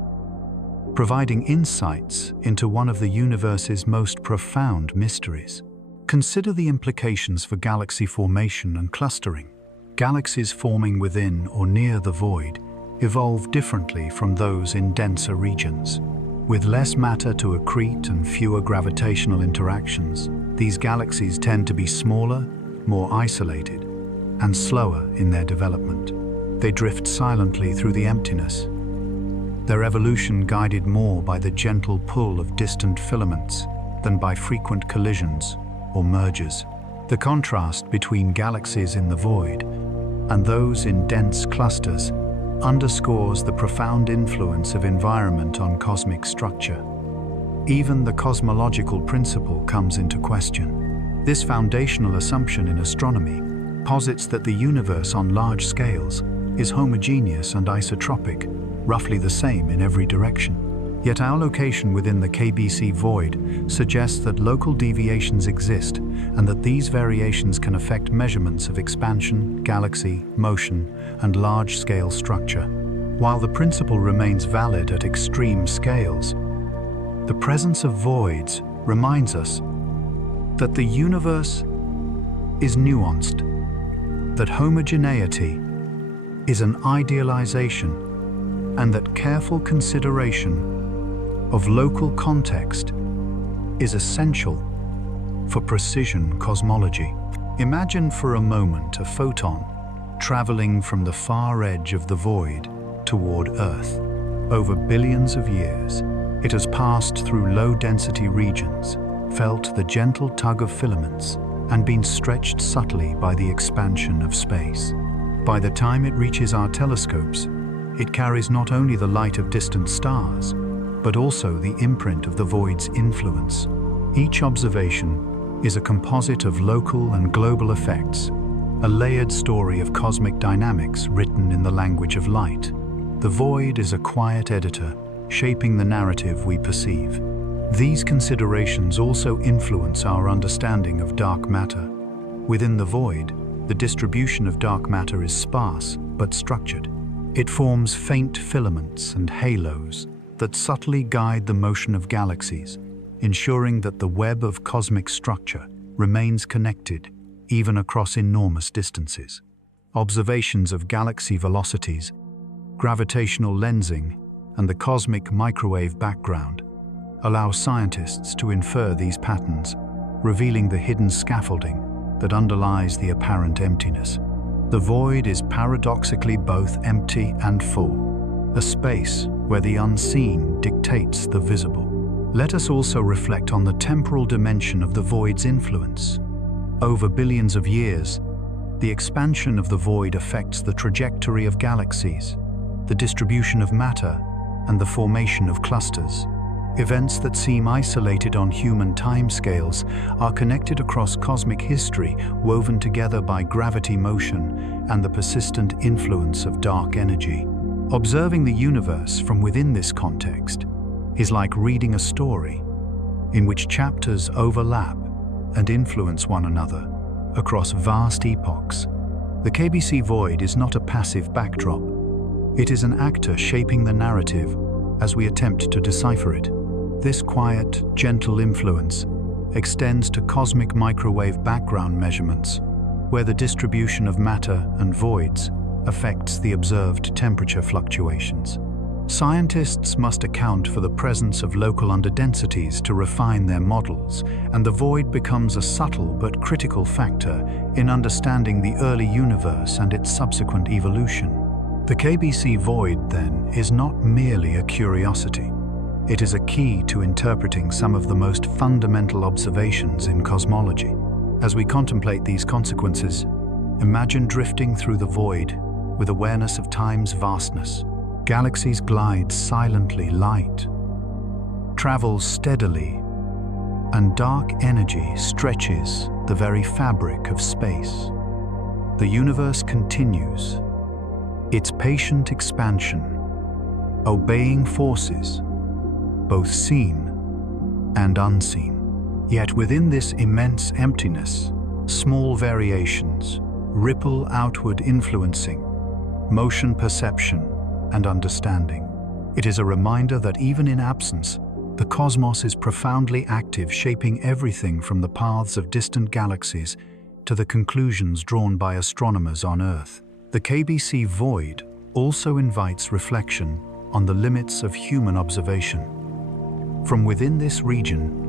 providing insights into one of the universe's most profound mysteries. Consider the implications for galaxy formation and clustering. Galaxies forming within or near the void evolve differently from those in denser regions. With less matter to accrete and fewer gravitational interactions, these galaxies tend to be smaller, more isolated, and slower in their development. They drift silently through the emptiness, their evolution guided more by the gentle pull of distant filaments than by frequent collisions or mergers. The contrast between galaxies in the void and those in dense clusters underscores the profound influence of environment on cosmic structure. Even the cosmological principle comes into question. This foundational assumption in astronomy posits that the universe on large scales is homogeneous and isotropic, roughly the same in every direction. Yet our location within the KBC Void suggests that local deviations exist and that these variations can affect measurements of expansion, galaxy, motion, and large-scale structure. While the principle remains valid at extreme scales, the presence of voids reminds us that the universe is nuanced, that homogeneity is an idealization, and that careful consideration of local context is essential for precision cosmology. Imagine for a moment a photon traveling from the far edge of the void toward Earth. Over billions of years, it has passed through low-density regions, felt the gentle tug of filaments, and been stretched subtly by the expansion of space. By the time it reaches our telescopes, it carries not only the light of distant stars, but also the imprint of the void's influence. Each observation is a composite of local and global effects, a layered story of cosmic dynamics written in the language of light. The void is a quiet editor, shaping the narrative we perceive. These considerations also influence our understanding of dark matter. Within the void, the distribution of dark matter is sparse but structured. It forms faint filaments and halos that subtly guide the motion of galaxies, ensuring that the web of cosmic structure remains connected even across enormous distances. Observations of galaxy velocities, gravitational lensing, and the cosmic microwave background allow scientists to infer these patterns, revealing the hidden scaffolding that underlies the apparent emptiness. The void is paradoxically both empty and full, a space where the unseen dictates the visible. Let us also reflect on the temporal dimension of the void's influence. Over billions of years, the expansion of the void affects the trajectory of galaxies, the distribution of matter, and the formation of clusters. Events that seem isolated on human timescales are connected across cosmic history, woven together by gravity motion and the persistent influence of dark energy. Observing the universe from within this context is like reading a story in which chapters overlap and influence one another across vast epochs. The KBC Void is not a passive backdrop. It is an actor shaping the narrative as we attempt to decipher it. This quiet, gentle influence extends to cosmic microwave background measurements, where the distribution of matter and voids affects the observed temperature fluctuations. Scientists must account for the presence of local underdensities to refine their models, and the void becomes a subtle but critical factor in understanding the early universe and its subsequent evolution. The KBC Void, then, is not merely a curiosity. It is a key to interpreting some of the most fundamental observations in cosmology. As we contemplate these consequences, imagine drifting through the void with awareness of time's vastness. Galaxies glide silently, light travels steadily, and dark energy stretches the very fabric of space. The universe continues, its patient expansion, obeying forces, both seen and unseen. Yet within this immense emptiness, small variations ripple outward, influencing motion, perception, and understanding. It is a reminder that even in absence, the cosmos is profoundly active, shaping everything from the paths of distant galaxies to the conclusions drawn by astronomers on Earth. The KBC Void also invites reflection on the limits of human observation. From within this region,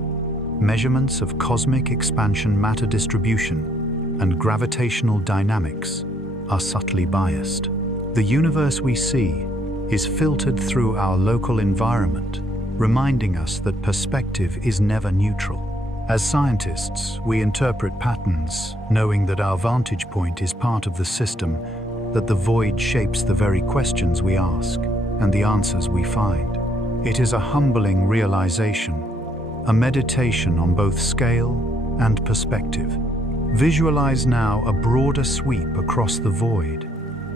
measurements of cosmic expansion, matter distribution, and gravitational dynamics are subtly biased. The universe we see is filtered through our local environment, reminding us that perspective is never neutral. As scientists, we interpret patterns, knowing that our vantage point is part of the system, that the void shapes the very questions we ask and the answers we find. It is a humbling realization, a meditation on both scale and perspective. Visualize now a broader sweep across the void.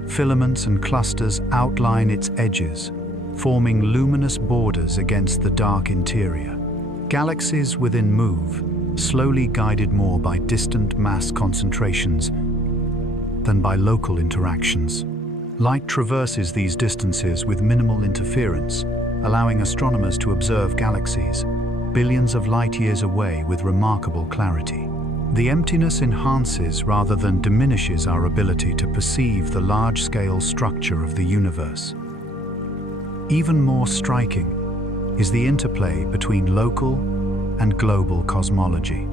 Filaments and clusters outline its edges, forming luminous borders against the dark interior. Galaxies within move, slowly guided more by distant mass concentrations than by local interactions. Light traverses these distances with minimal interference, allowing astronomers to observe galaxies billions of light years away with remarkable clarity. The emptiness enhances rather than diminishes our ability to perceive the large-scale structure of the universe. Even more striking is the interplay between local and global cosmology.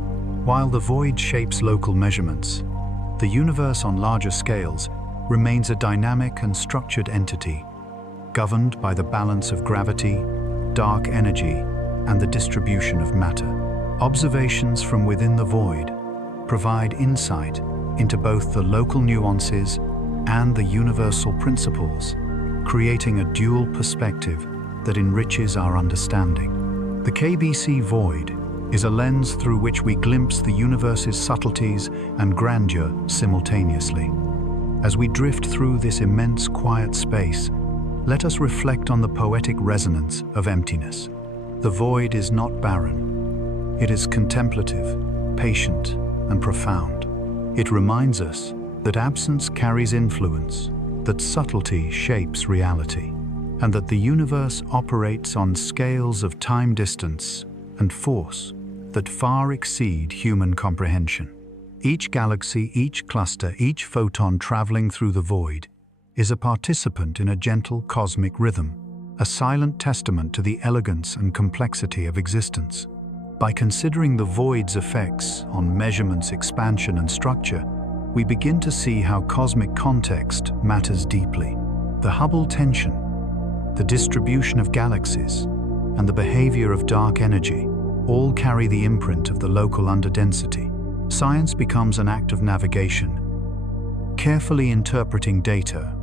While the void shapes local measurements, the universe on larger scales remains a dynamic and structured entity, governed by the balance of gravity, dark energy, and the distribution of matter. Observations from within the void provide insight into both the local nuances and the universal principles, creating a dual perspective that enriches our understanding. The KBC Void is a lens through which we glimpse the universe's subtleties and grandeur simultaneously. As we drift through this immense quiet space, let us reflect on the poetic resonance of emptiness. The void is not barren. It is contemplative, patient, and profound. It reminds us that absence carries influence, that subtlety shapes reality, and that the universe operates on scales of time, distance, and force that far exceed human comprehension. Each galaxy, each cluster, each photon traveling through the void is a participant in a gentle cosmic rhythm, a silent testament to the elegance and complexity of existence. By considering the void's effects on measurements, expansion, and structure, we begin to see how cosmic context matters deeply. The Hubble tension, the distribution of galaxies, and the behavior of dark energy all carry the imprint of the local underdensity. Science becomes an act of navigation, carefully interpreting data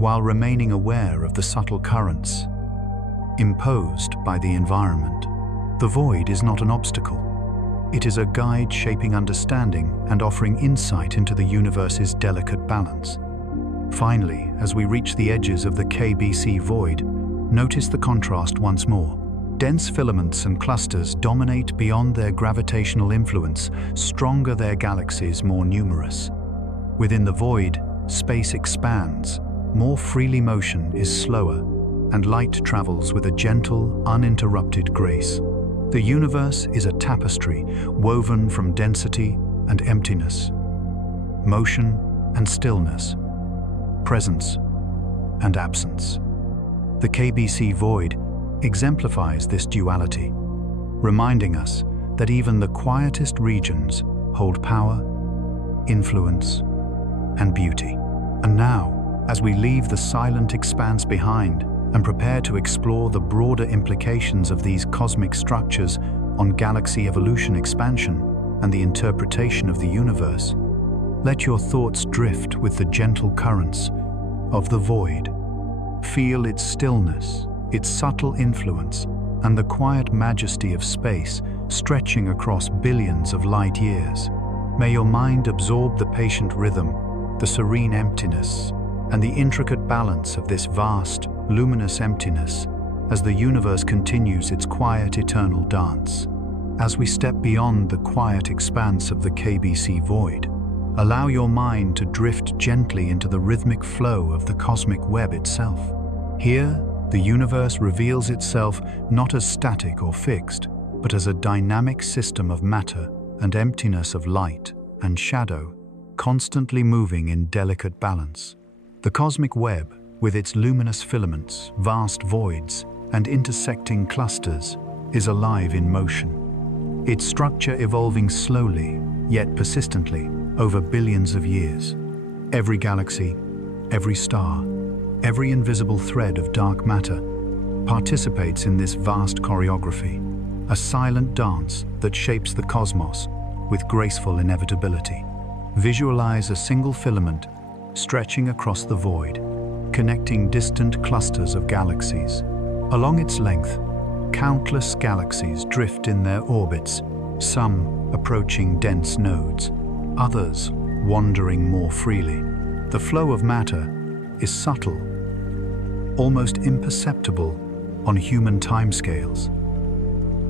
while remaining aware of the subtle currents imposed by the environment. The void is not an obstacle. It is a guide shaping understanding and offering insight into the universe's delicate balance. Finally, as we reach the edges of the KBC Void, notice the contrast once more. Dense filaments and clusters dominate beyond their gravitational influence, stronger their galaxies more numerous. Within the void, space expands, more freely, motion is slower, and light travels with a gentle, uninterrupted grace. The universe is a tapestry woven from density and emptiness, motion and stillness, presence and absence. The KBC Void exemplifies this duality, reminding us that even the quietest regions hold power, influence, and beauty. And now, as we leave the silent expanse behind and prepare to explore the broader implications of these cosmic structures on galaxy evolution, expansion, and the interpretation of the universe, let your thoughts drift with the gentle currents of the void. Feel its stillness, its subtle influence, and the quiet majesty of space stretching across billions of light years. May your mind absorb the patient rhythm, the serene emptiness, and the intricate balance of this vast, luminous emptiness as the universe continues its quiet, eternal dance. As we step beyond the quiet expanse of the KBC Void, allow your mind to drift gently into the rhythmic flow of the cosmic web itself. Here, the universe reveals itself not as static or fixed, but as a dynamic system of matter and emptiness, of light and shadow, constantly moving in delicate balance. The cosmic web, with its luminous filaments, vast voids, and intersecting clusters, is alive in motion, its structure evolving slowly, yet persistently, over billions of years. Every galaxy, every star, every invisible thread of dark matter participates in this vast choreography, a silent dance that shapes the cosmos with graceful inevitability. Visualize a single filament stretching across the void, connecting distant clusters of galaxies. Along its length, countless galaxies drift in their orbits, some approaching dense nodes, others wandering more freely. The flow of matter is subtle, almost imperceptible on human timescales,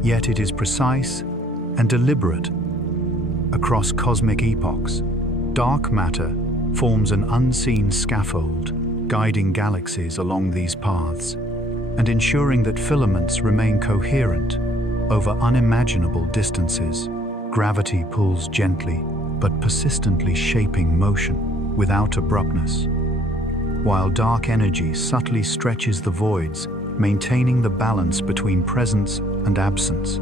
yet it is precise and deliberate across cosmic epochs. Dark matter forms an unseen scaffold, guiding galaxies along these paths and ensuring that filaments remain coherent over unimaginable distances. Gravity pulls gently but persistently, shaping motion without abruptness, while dark energy subtly stretches the voids, maintaining the balance between presence and absence.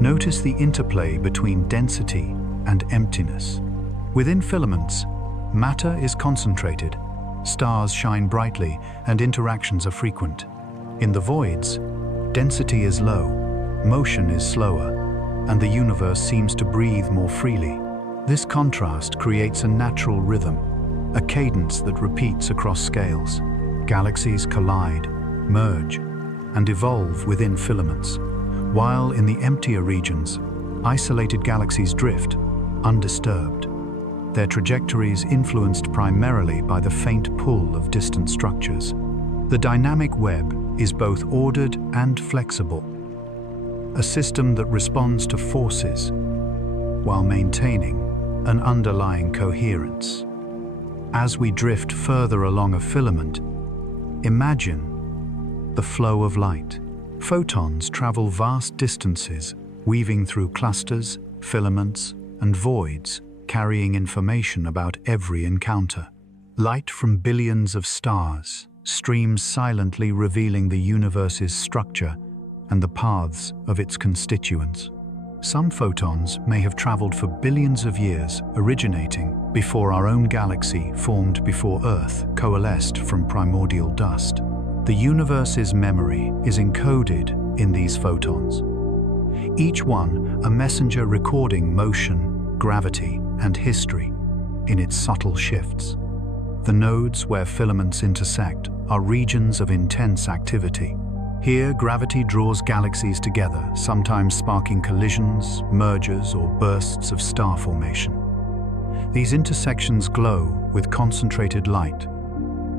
Notice the interplay between density and emptiness. Within filaments, matter is concentrated, stars shine brightly, and interactions are frequent. In the voids, density is low, motion is slower, and the universe seems to breathe more freely. This contrast creates a natural rhythm, a cadence that repeats across scales. Galaxies collide, merge, and evolve within filaments, while in the emptier regions, isolated galaxies drift, undisturbed, their trajectories influenced primarily by the faint pull of distant structures. The dynamic web is both ordered and flexible, a system that responds to forces while maintaining an underlying coherence. As we drift further along a filament, imagine the flow of light. Photons travel vast distances, weaving through clusters, filaments, and voids, carrying information about every encounter. Light from billions of stars streams silently, revealing the universe's structure and the paths of its constituents. Some photons may have traveled for billions of years, originating before our own galaxy formed, before Earth coalesced from primordial dust. The universe's memory is encoded in these photons, each one a messenger recording motion, gravity, and history in its subtle shifts. The nodes where filaments intersect are regions of intense activity. Here, gravity draws galaxies together, sometimes sparking collisions, mergers, or bursts of star formation. These intersections glow with concentrated light,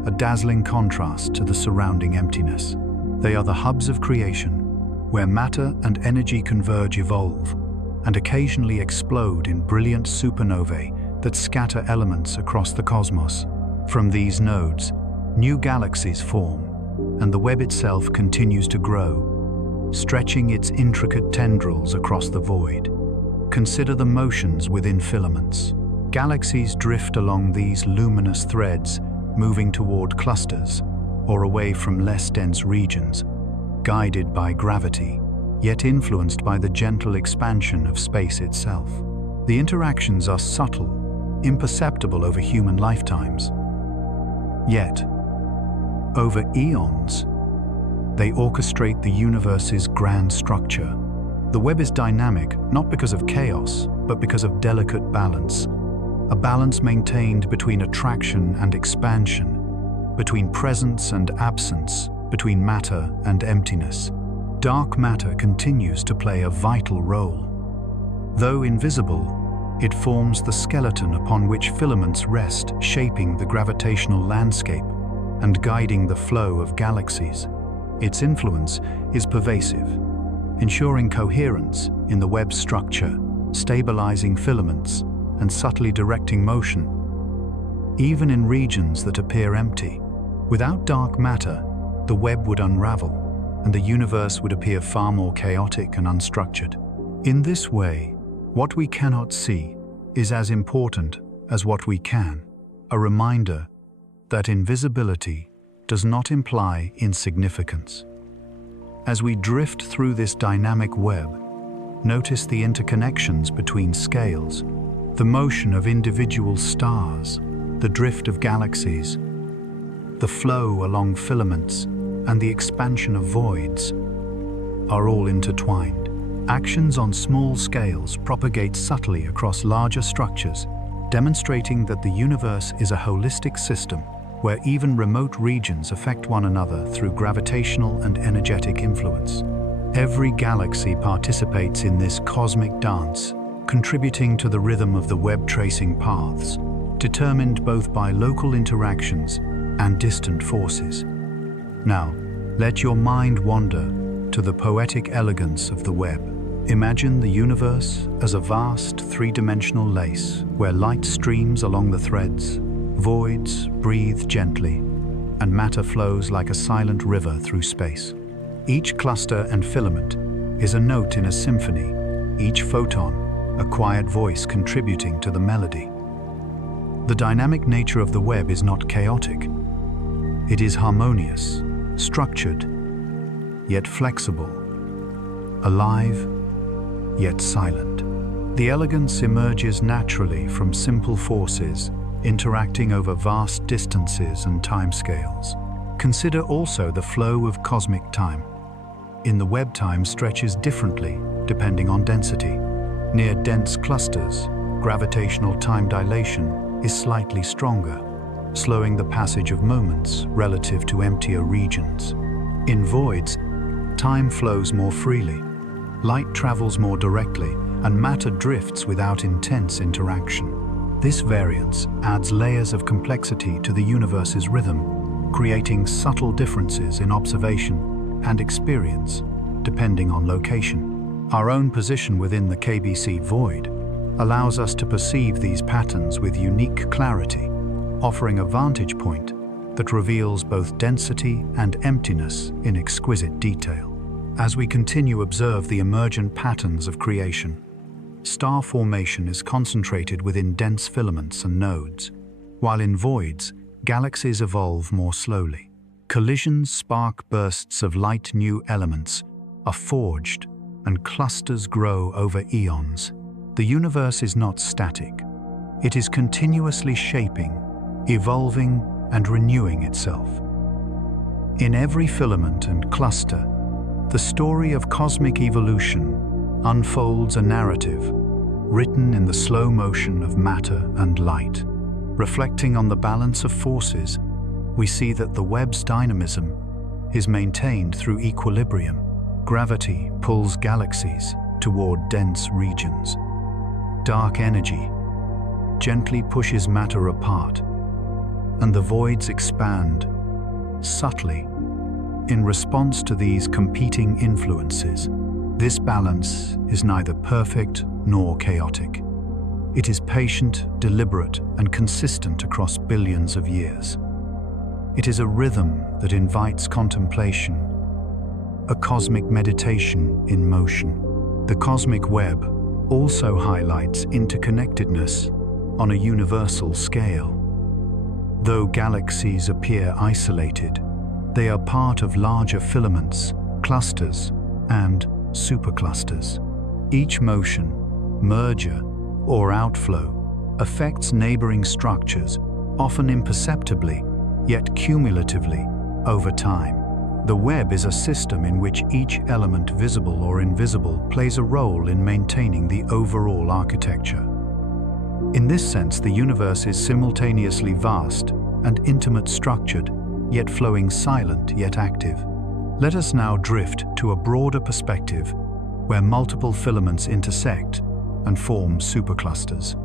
a dazzling contrast to the surrounding emptiness. They are the hubs of creation, where matter and energy converge, evolve, and occasionally explode in brilliant supernovae that scatter elements across the cosmos. From these nodes, new galaxies form, and the web itself continues to grow, stretching its intricate tendrils across the void. Consider the motions within filaments. Galaxies drift along these luminous threads, moving toward clusters or away from less dense regions, guided by gravity, yet influenced by the gentle expansion of space itself. The interactions are subtle, imperceptible over human lifetimes. Yet, over eons, they orchestrate the universe's grand structure. The web is dynamic, not because of chaos, but because of delicate balance. A balance maintained between attraction and expansion, between presence and absence, between matter and emptiness. Dark matter continues to play a vital role. Though invisible, It forms the skeleton upon which filaments rest, shaping the gravitational landscape and guiding the flow of galaxies. Its influence is pervasive, ensuring coherence in the web's structure, stabilizing filaments, and subtly directing motion. Even in regions that appear empty, without dark matter, the web would unravel, and the universe would appear far more chaotic and unstructured. In this way, what we cannot see is as important as what we can, a reminder that invisibility does not imply insignificance. As we drift through this dynamic web, notice the interconnections between scales, the motion of individual stars, the drift of galaxies, the flow along filaments, and the expansion of voids are all intertwined. Actions on small scales propagate subtly across larger structures, demonstrating that the universe is a holistic system where even remote regions affect one another through gravitational and energetic influence. Every galaxy participates in this cosmic dance, contributing to the rhythm of the web tracing paths, determined both by local interactions and distant forces. Now, let your mind wander to the poetic elegance of the web. Imagine the universe as a vast three-dimensional lace where light streams along the threads, voids breathe gently, and matter flows like a silent river through space. Each cluster and filament is a note in a symphony, each photon a quiet voice contributing to the melody. The dynamic nature of the web is not chaotic. It is harmonious, structured, yet flexible, alive, yet silent. The elegance emerges naturally from simple forces interacting over vast distances and timescales. Consider also the flow of cosmic time. In the web, time stretches differently depending on density. Near dense clusters, gravitational time dilation is slightly stronger, slowing the passage of moments relative to emptier regions. In voids, time flows more freely. Light travels more directly, and matter drifts without intense interaction. This variance adds layers of complexity to the universe's rhythm, creating subtle differences in observation and experience, depending on location. Our own position within the KBC Void allows us to perceive these patterns with unique clarity, offering a vantage point that reveals both density and emptiness in exquisite detail. As we continue to observe the emergent patterns of creation, star formation is concentrated within dense filaments and nodes, while in voids, galaxies evolve more slowly. Collisions spark bursts of light. New elements are forged, and clusters grow over eons. The universe is not static. It is continuously shaping, evolving, and renewing itself. In every filament and cluster, the story of cosmic evolution unfolds, a narrative written in the slow motion of matter and light. Reflecting on the balance of forces, we see that the web's dynamism is maintained through equilibrium. Gravity pulls galaxies toward dense regions. Dark energy gently pushes matter apart, and the voids expand subtly in response to these competing influences. This balance is neither perfect nor chaotic. It is patient, deliberate, and consistent across billions of years. It is a rhythm that invites contemplation, a cosmic meditation in motion. The cosmic web also highlights interconnectedness on a universal scale. Though galaxies appear isolated, they are part of larger filaments, clusters, and superclusters. Each motion, merger, or outflow affects neighboring structures, often imperceptibly, yet cumulatively, over time. The web is a system in which each element, visible or invisible, plays a role in maintaining the overall architecture. In this sense, the universe is simultaneously vast and intimate, structured, yet flowing, silent yet active. Let us now drift to a broader perspective where multiple filaments intersect and form superclusters.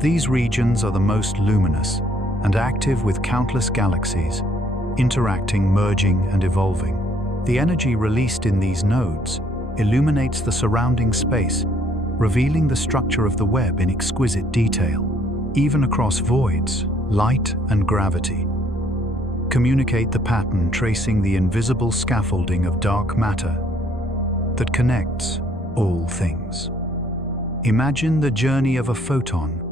These regions are the most luminous and active, with countless galaxies interacting, merging, and evolving. The energy released in these nodes illuminates the surrounding space, revealing the structure of the web in exquisite detail. Even across voids, light and gravity communicate the pattern, tracing the invisible scaffolding of dark matter that connects all things. Imagine the journey of a photon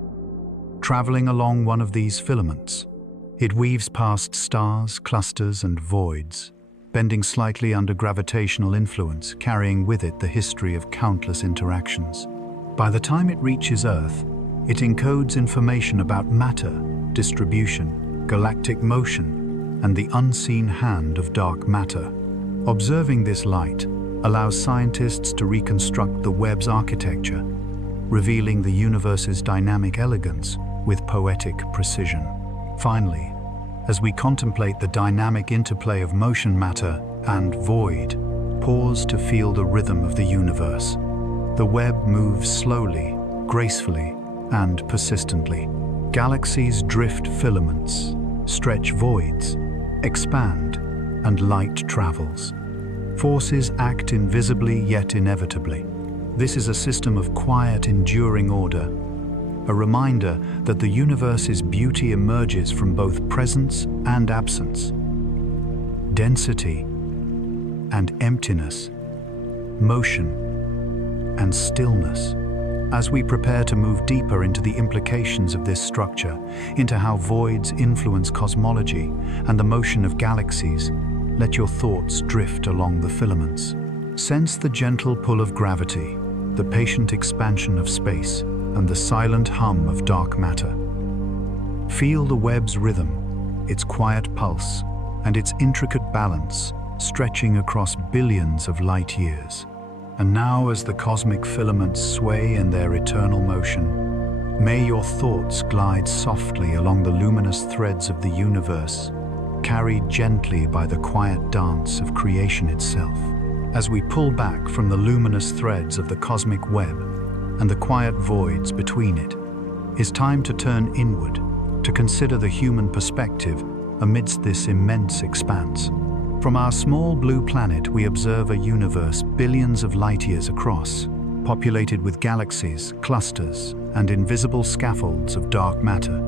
traveling along one of these filaments. It weaves past stars, clusters, and voids, bending slightly under gravitational influence, carrying with it the history of countless interactions. By the time it reaches Earth, it encodes information about matter, distribution, galactic motion, and the unseen hand of dark matter. Observing this light allows scientists to reconstruct the web's architecture, revealing the universe's dynamic elegance with poetic precision. Finally, as we contemplate the dynamic interplay of motion, matter, and void, pause to feel the rhythm of the universe. The web moves slowly, gracefully, and persistently. Galaxies drift, filaments stretch, voids expand, and light travels. Forces act invisibly yet inevitably. This is a system of quiet, enduring order, a reminder that the universe's beauty emerges from both presence and absence, density and emptiness, motion and stillness. As we prepare to move deeper into the implications of this structure, into how voids influence cosmology and the motion of galaxies, let your thoughts drift along the filaments. Sense the gentle pull of gravity, the patient expansion of space, and the silent hum of dark matter. Feel the web's rhythm, its quiet pulse, and its intricate balance, stretching across billions of light years. And now, as the cosmic filaments sway in their eternal motion, may your thoughts glide softly along the luminous threads of the universe, carried gently by the quiet dance of creation itself. As we pull back from the luminous threads of the cosmic web and the quiet voids between it, it's time to turn inward, to consider the human perspective amidst this immense expanse. From our small blue planet, we observe a universe billions of light years across, populated with galaxies, clusters, and invisible scaffolds of dark matter.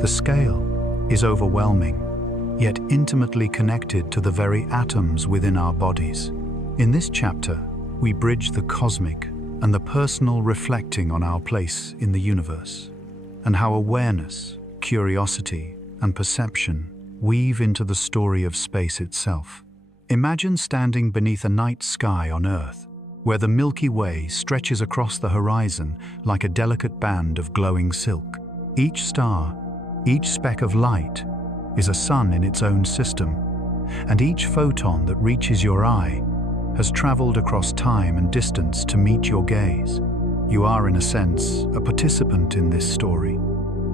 The scale is overwhelming, yet intimately connected to the very atoms within our bodies. In this chapter, we bridge the cosmic and the personal, reflecting on our place in the universe, and how awareness, curiosity, and perception weave into the story of space itself. Imagine standing beneath a night sky on Earth, where the Milky Way stretches across the horizon like a delicate band of glowing silk. Each star, each speck of light, is a sun in its own system, and each photon that reaches your eye has traveled across time and distance to meet your gaze. You are, in a sense, a participant in this story.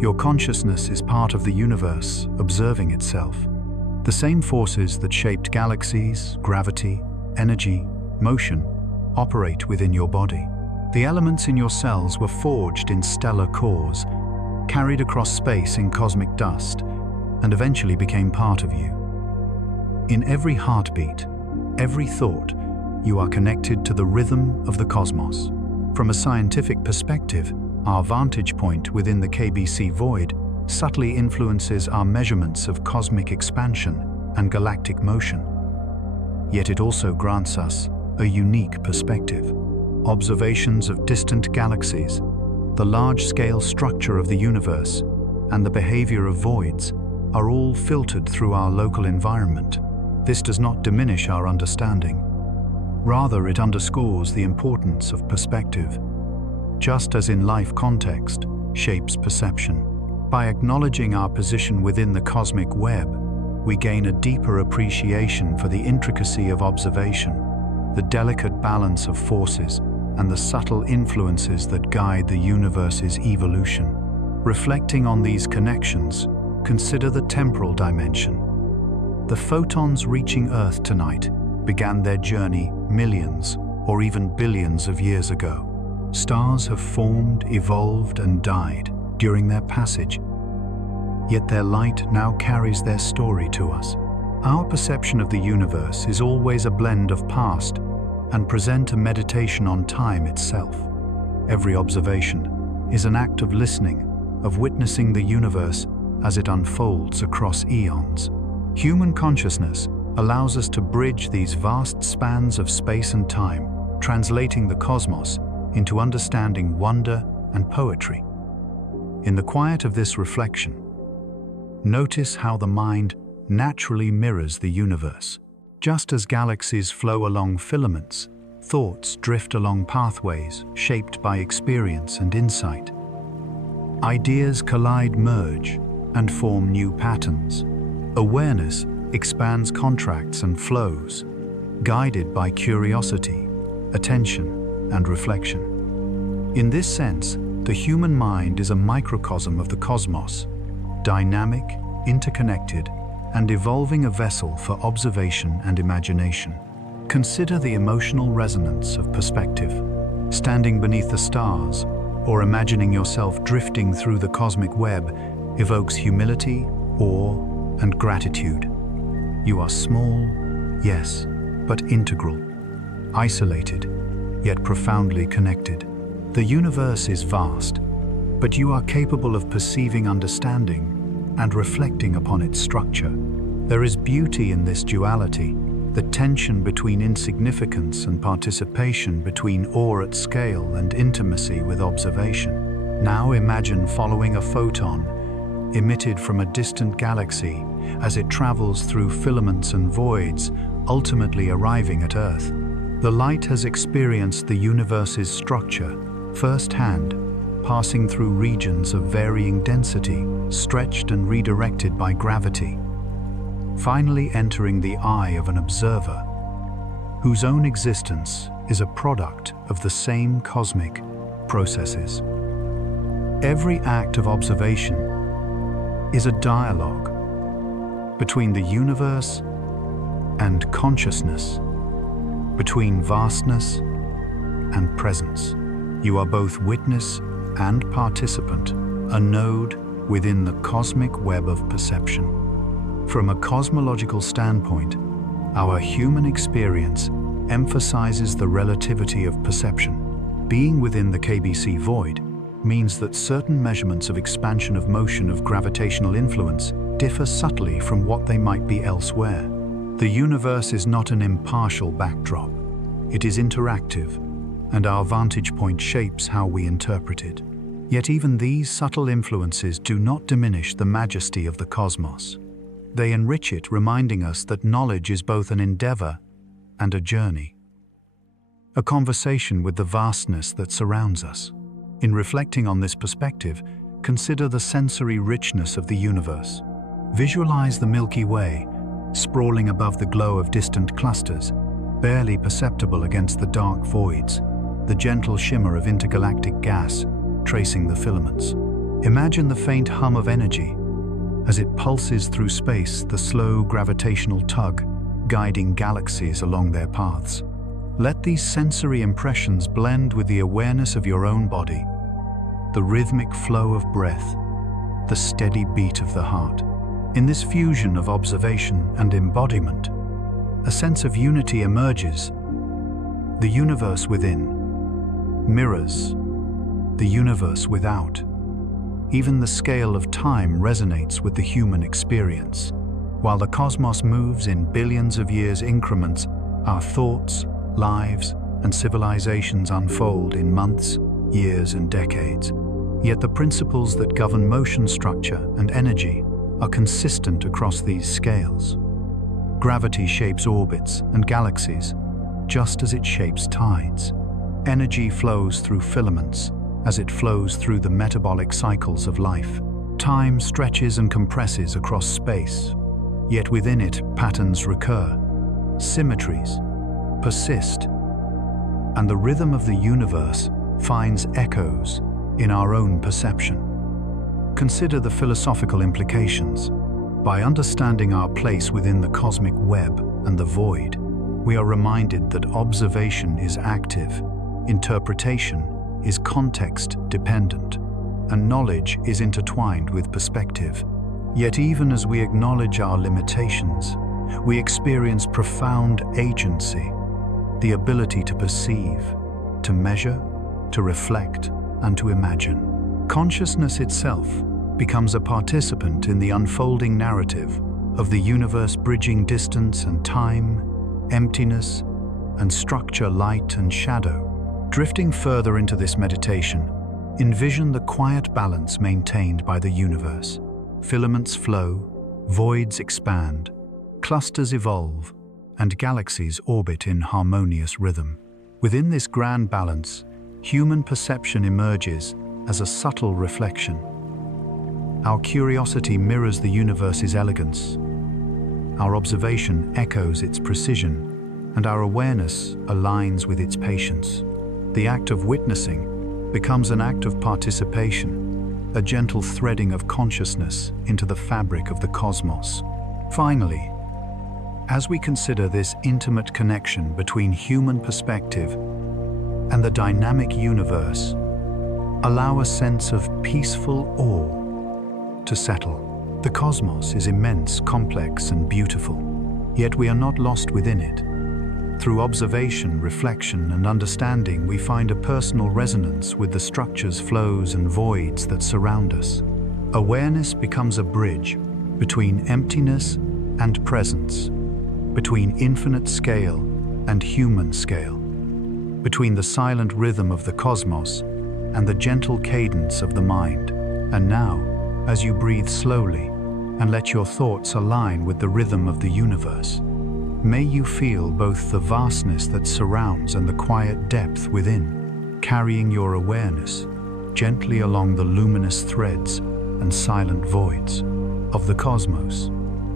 Your consciousness is part of the universe, observing itself. The same forces that shaped galaxies, gravity, energy, motion, operate within your body. The elements in your cells were forged in stellar cores, carried across space in cosmic dust, and eventually became part of you. In every heartbeat, every thought, you are connected to the rhythm of the cosmos. From a scientific perspective, our vantage point within the KBC Void subtly influences our measurements of cosmic expansion and galactic motion. Yet it also grants us a unique perspective. Observations of distant galaxies, the large-scale structure of the universe, and the behavior of voids are all filtered through our local environment. This does not diminish our understanding. Rather, it underscores the importance of perspective. Just as in life, context shapes perception. By acknowledging our position within the cosmic web, we gain a deeper appreciation for the intricacy of observation, the delicate balance of forces, and the subtle influences that guide the universe's evolution. Reflecting on these connections, consider the temporal dimension. The photons reaching Earth tonight began their journey millions or even billions of years ago. Stars have formed, evolved, and died during their passage, yet their light now carries their story to us. Our perception of the universe is always a blend of past and present, a meditation on time itself. Every observation is an act of listening, of witnessing the universe as it unfolds across eons. Human consciousness allows us to bridge these vast spans of space and time, translating the cosmos into understanding, wonder, and poetry. In the quiet of this reflection, notice how the mind naturally mirrors the universe. Just as galaxies flow along filaments, thoughts drift along pathways shaped by experience and insight. Ideas collide, merge, and form new patterns. Awareness expands contracts and flows, guided by curiosity, attention, and reflection. In this sense, the human mind is a microcosm of the cosmos, dynamic, interconnected, and evolving, a vessel for observation and imagination. Consider the emotional resonance of perspective. Standing beneath the stars, or imagining yourself drifting through the cosmic web, evokes humility, awe, and gratitude. You are small, yes, but integral. Isolated, yet profoundly connected. The universe is vast, but you are capable of perceiving, understanding, and reflecting upon its structure. There is beauty in this duality, the tension between insignificance and participation, between awe at scale and intimacy with observation. Now imagine following a photon emitted from a distant galaxy as it travels through filaments and voids, ultimately arriving at Earth. The light has experienced the universe's structure firsthand, passing through regions of varying density, stretched and redirected by gravity, finally entering the eye of an observer, whose own existence is a product of the same cosmic processes. Every act of observation is a dialogue between the universe and consciousness, between vastness and presence. You are both witness and participant, a node within the cosmic web of perception. From a cosmological standpoint, our human experience emphasizes the relativity of perception. Being within the KBC Void means that certain measurements of expansion of motion, of gravitational influence, differ subtly from what they might be elsewhere. The universe is not an impartial backdrop. It is interactive, and our vantage point shapes how we interpret it. Yet even these subtle influences do not diminish the majesty of the cosmos. They enrich it, reminding us that knowledge is both an endeavor and a journey, a conversation with the vastness that surrounds us. In reflecting on this perspective, consider the sensory richness of the universe. Visualize the Milky Way, sprawling above the glow of distant clusters, barely perceptible against the dark voids, the gentle shimmer of intergalactic gas tracing the filaments. Imagine the faint hum of energy as it pulses through space, the slow gravitational tug guiding galaxies along their paths. Let these sensory impressions blend with the awareness of your own body, the rhythmic flow of breath, the steady beat of the heart. In this fusion of observation and embodiment, a sense of unity emerges. The universe within mirrors the universe without. Even the scale of time resonates with the human experience. While the cosmos moves in billions of years increments, our thoughts, lives, and civilizations unfold in months, years, and decades. Yet the principles that govern motion, structure, and energy are consistent across these scales. Gravity shapes orbits and galaxies, just as it shapes tides. Energy flows through filaments as it flows through the metabolic cycles of life. Time stretches and compresses across space, yet within it patterns recur, symmetries persist, and the rhythm of the universe finds echoes in our own perception. Consider the philosophical implications. By understanding our place within the cosmic web and the void, we are reminded that observation is active, interpretation is context-dependent, and knowledge is intertwined with perspective. Yet even as we acknowledge our limitations, we experience profound agency, the ability to perceive, to measure, to reflect, and to imagine. Consciousness itself becomes a participant in the unfolding narrative of the universe, bridging distance and time, emptiness and structure, light and shadow. Drifting further into this meditation, envision the quiet balance maintained by the universe. Filaments flow, voids expand, clusters evolve, and galaxies orbit in harmonious rhythm. Within this grand balance, human perception emerges as a subtle reflection. Our curiosity mirrors the universe's elegance. Our observation echoes its precision, and our awareness aligns with its patience. The act of witnessing becomes an act of participation, a gentle threading of consciousness into the fabric of the cosmos. Finally, as we consider this intimate connection between human perspective and the dynamic universe, allow a sense of peaceful awe to settle. The cosmos is immense, complex, and beautiful, yet we are not lost within it. Through observation, reflection, and understanding, we find a personal resonance with the structures, flows, and voids that surround us. Awareness becomes a bridge between emptiness and presence, between infinite scale and human scale, between the silent rhythm of the cosmos and the gentle cadence of the mind. And now, as you breathe slowly and let your thoughts align with the rhythm of the universe, may you feel both the vastness that surrounds and the quiet depth within, carrying your awareness gently along the luminous threads and silent voids of the cosmos.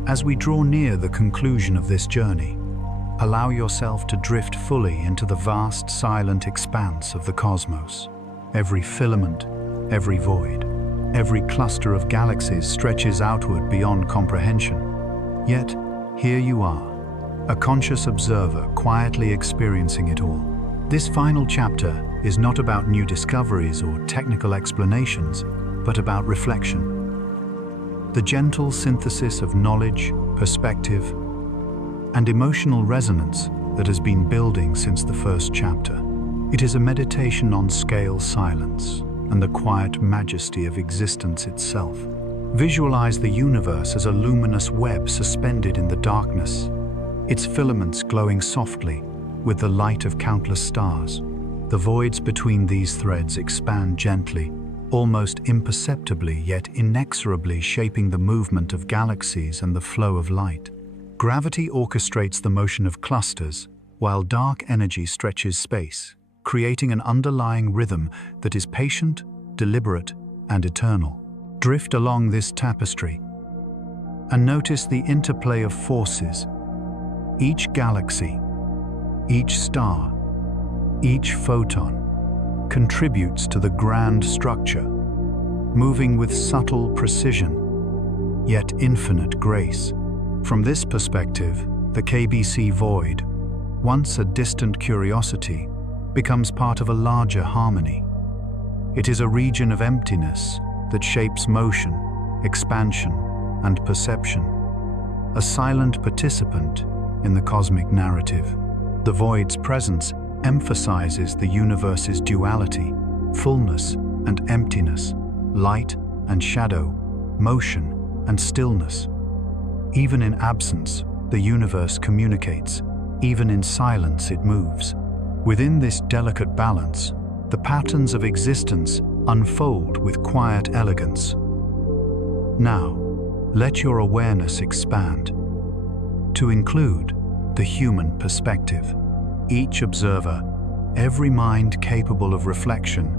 As we draw near the conclusion of this journey, allow yourself to drift fully into the vast, silent expanse of the cosmos. Every filament, every void, every cluster of galaxies stretches outward beyond comprehension. Yet, here you are, a conscious observer quietly experiencing it all. This final chapter is not about new discoveries or technical explanations, but about reflection. The gentle synthesis of knowledge, perspective, and emotional resonance that has been building since the first chapter. It is a meditation on scale silence and the quiet majesty of existence itself. Visualize the universe as a luminous web suspended in the darkness, its filaments glowing softly with the light of countless stars. The voids between these threads expand gently, almost imperceptibly yet inexorably shaping the movement of galaxies and the flow of light. Gravity orchestrates the motion of clusters, while dark energy stretches space, creating an underlying rhythm that is patient, deliberate, and eternal. Drift along this tapestry and notice the interplay of forces. Each galaxy, each star, each photon contributes to the grand structure, moving with subtle precision, yet infinite grace. From this perspective, the KBC Void, once a distant curiosity, becomes part of a larger harmony. It is a region of emptiness that shapes motion, expansion, and perception, a silent participant in the cosmic narrative. The void's presence emphasizes the universe's duality, fullness and emptiness, light and shadow, motion and stillness. Even in absence, the universe communicates. Even in silence, it moves. Within this delicate balance, the patterns of existence unfold with quiet elegance. Now, let your awareness expand to include the human perspective. Each observer, every mind capable of reflection,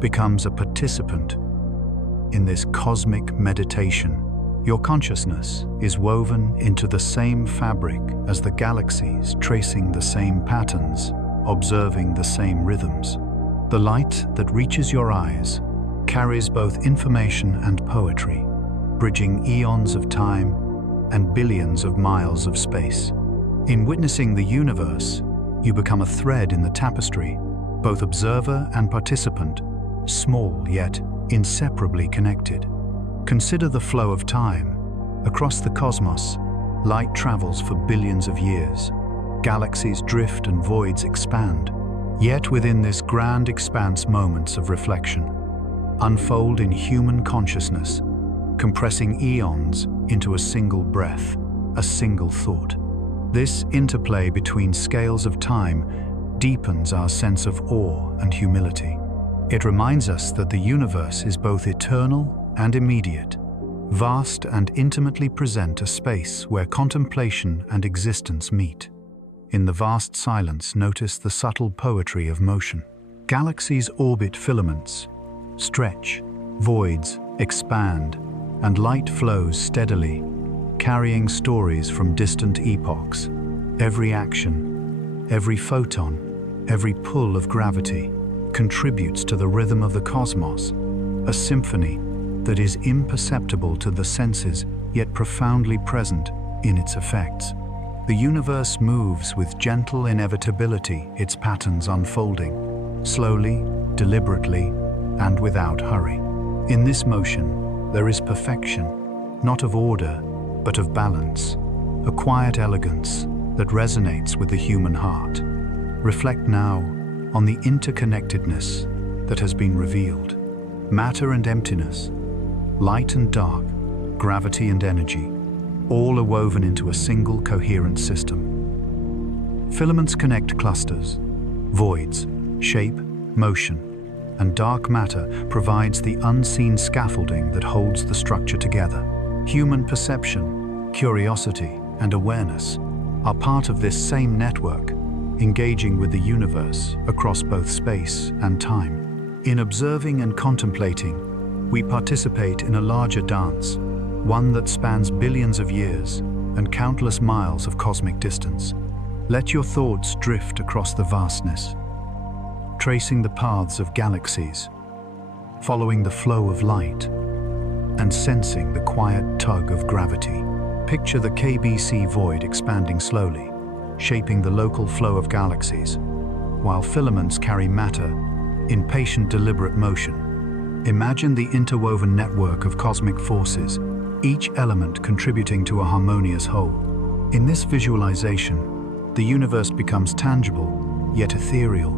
becomes a participant in this cosmic meditation. Your consciousness is woven into the same fabric as the galaxies, tracing the same patterns, observing the same rhythms. The light that reaches your eyes carries both information and poetry, bridging eons of time and billions of miles of space. In witnessing the universe, you become a thread in the tapestry, both observer and participant, small yet inseparably connected. Consider the flow of time. Across the cosmos, light travels for billions of years. Galaxies drift and voids expand. Yet within this grand expanse, moments of reflection unfold in human consciousness, compressing eons into a single breath, a single thought. This interplay between scales of time deepens our sense of awe and humility. It reminds us that the universe is both eternal and immediate, vast and intimately present, a space where contemplation and existence meet. In the vast silence, notice the subtle poetry of motion. Galaxies orbit filaments, stretch, voids expand, and light flows steadily, carrying stories from distant epochs. Every action, every photon, every pull of gravity contributes to the rhythm of the cosmos, a symphony that is imperceptible to the senses yet profoundly present in its effects. The universe moves with gentle inevitability, its patterns unfolding, slowly, deliberately, and without hurry. In this motion, there is perfection, not of order, but of balance, a quiet elegance that resonates with the human heart. Reflect now on the interconnectedness that has been revealed. Matter and emptiness, light and dark, gravity and energy, all are woven into a single coherent system. Filaments connect clusters, voids shape, motion, and dark matter provides the unseen scaffolding that holds the structure together. Human perception, curiosity, and awareness are part of this same network, engaging with the universe across both space and time. In observing and contemplating, we participate in a larger dance, one that spans billions of years and countless miles of cosmic distance. Let your thoughts drift across the vastness, tracing the paths of galaxies, following the flow of light, and sensing the quiet tug of gravity. Picture the KBC Void expanding slowly, shaping the local flow of galaxies, while filaments carry matter in patient, deliberate motion. Imagine the interwoven network of cosmic forces, each element contributing to a harmonious whole. In this visualization, the universe becomes tangible, yet ethereal,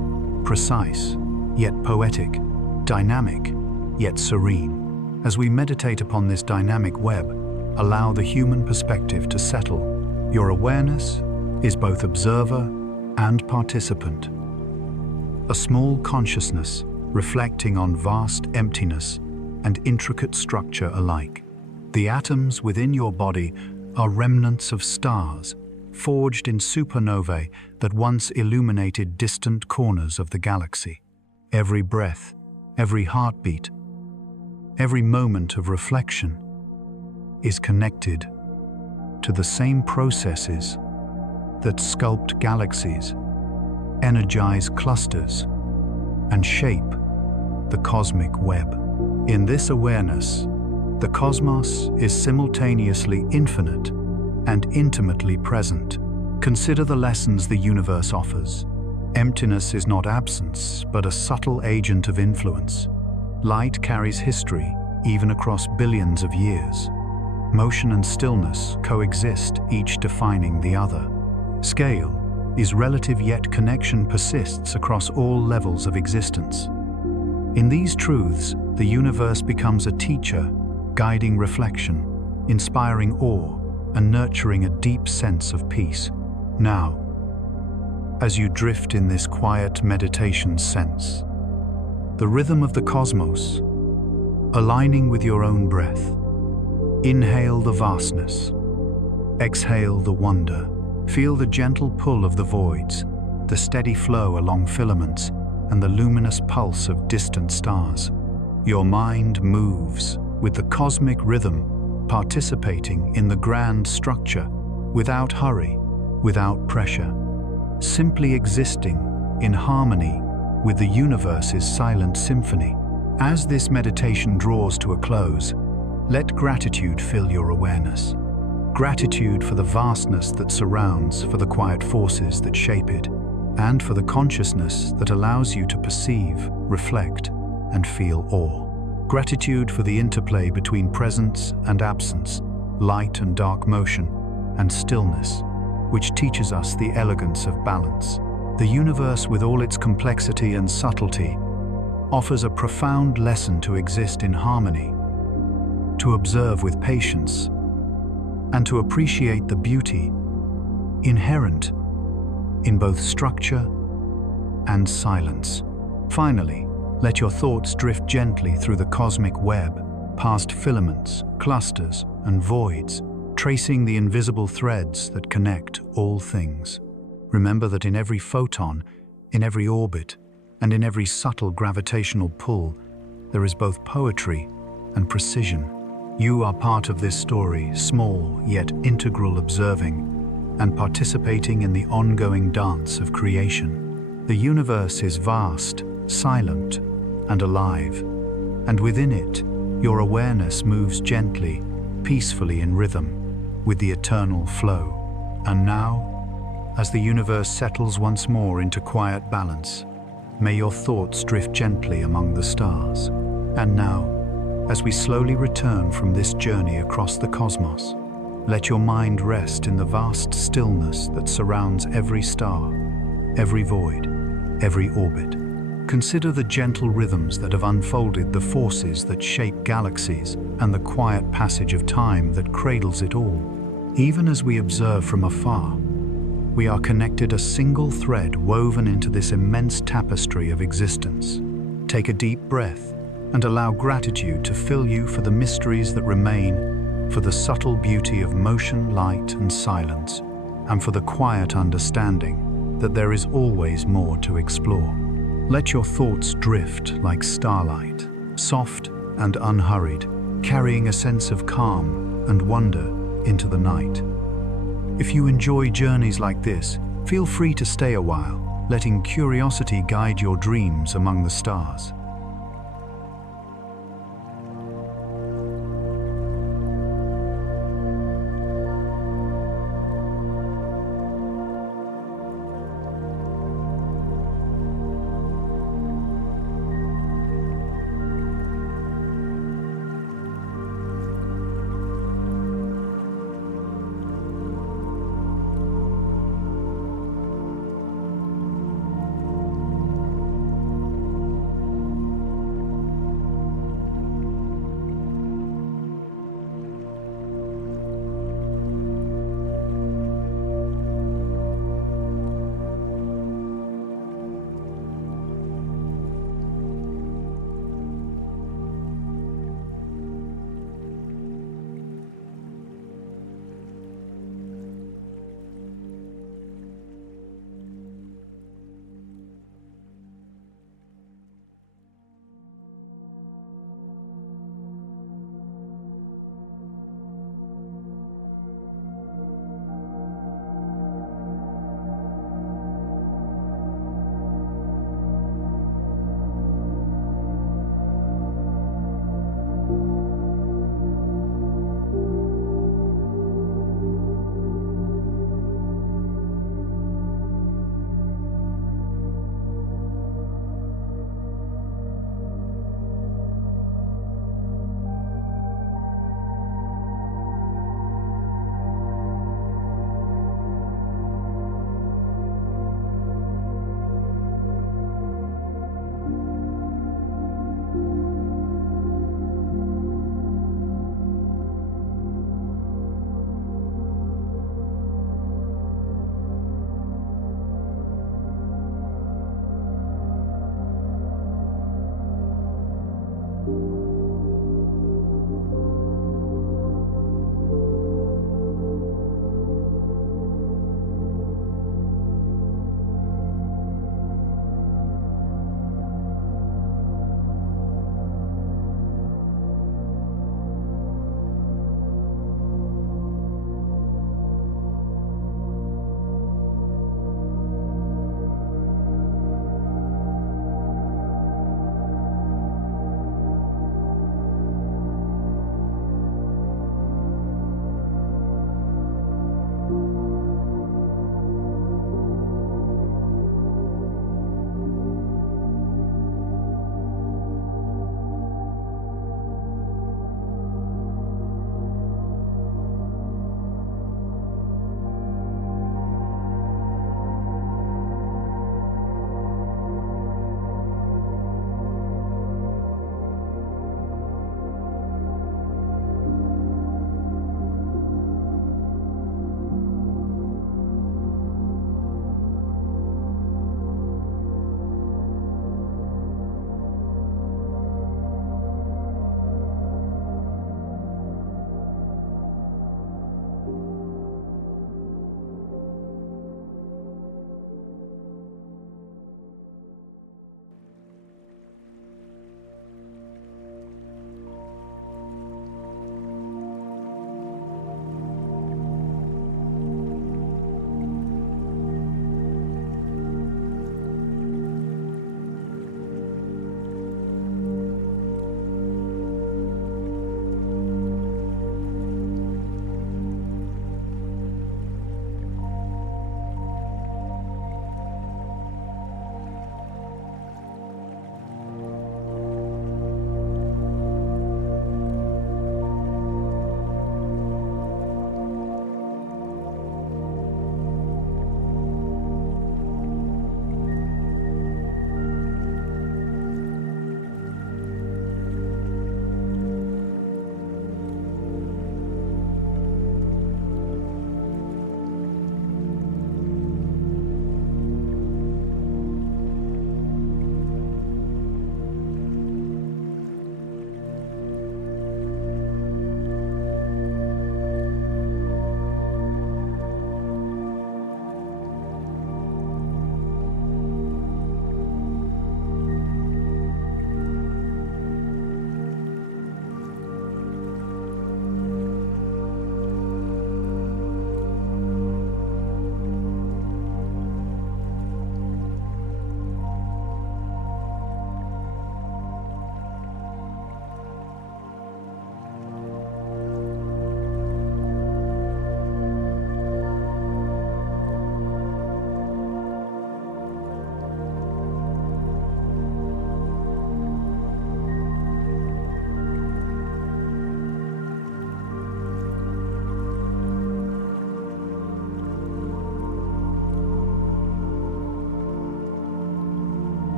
precise, yet poetic, dynamic, yet serene. As we meditate upon this dynamic web, allow the human perspective to settle. Your awareness is both observer and participant. A small consciousness reflecting on vast emptiness and intricate structure alike. The atoms within your body are remnants of stars, forged in supernovae that once illuminated distant corners of the galaxy. Every breath, every heartbeat, every moment of reflection is connected to the same processes that sculpt galaxies, energize clusters, and shape the cosmic web. In this awareness, the cosmos is simultaneously infinite and intimately present. Consider the lessons the universe offers. Emptiness is not absence, but a subtle agent of influence. Light carries history, even across billions of years. Motion and stillness coexist, each defining the other. Scale is relative, yet connection persists across all levels of existence. In these truths, the universe becomes a teacher, guiding reflection, inspiring awe, and nurturing a deep sense of peace. Now, as you drift in this quiet meditation sense the rhythm of the cosmos, aligning with your own breath. Inhale the vastness, exhale the wonder. Feel the gentle pull of the voids, the steady flow along filaments, and the luminous pulse of distant stars. Your mind moves with the cosmic rhythm, participating in the grand structure, without hurry, without pressure, simply existing in harmony with the universe's silent symphony. As this meditation draws to a close, let gratitude fill your awareness. Gratitude for the vastness that surrounds, for the quiet forces that shape it, and for the consciousness that allows you to perceive, reflect, and feel awe. Gratitude for the interplay between presence and absence, light and dark motion, and stillness, which teaches us the elegance of balance. The universe, with all its complexity and subtlety, offers a profound lesson to exist in harmony, to observe with patience, and to appreciate the beauty inherent in both structure and silence. Finally, let your thoughts drift gently through the cosmic web, past filaments, clusters, and voids, tracing the invisible threads that connect all things. Remember that in every photon, in every orbit, and in every subtle gravitational pull, there is both poetry and precision. You are part of this story, small yet integral, observing and participating in the ongoing dance of creation. The universe is vast, silent, and alive, and within it, your awareness moves gently, peacefully in rhythm with the eternal flow. And now, as the universe settles once more into quiet balance, may your thoughts drift gently among the stars. And now, as we slowly return from this journey across the cosmos, let your mind rest in the vast stillness that surrounds every star, every void, every orbit. Consider the gentle rhythms that have unfolded, the forces that shape galaxies, and the quiet passage of time that cradles it all. Even as we observe from afar, we are connected, a single thread woven into this immense tapestry of existence. Take a deep breath and allow gratitude to fill you for the mysteries that remain, for the subtle beauty of motion, light, and silence, and for the quiet understanding that there is always more to explore. Let your thoughts drift like starlight, soft and unhurried, carrying a sense of calm and wonder into the night. If you enjoy journeys like this, feel free to stay a while, letting curiosity guide your dreams among the stars.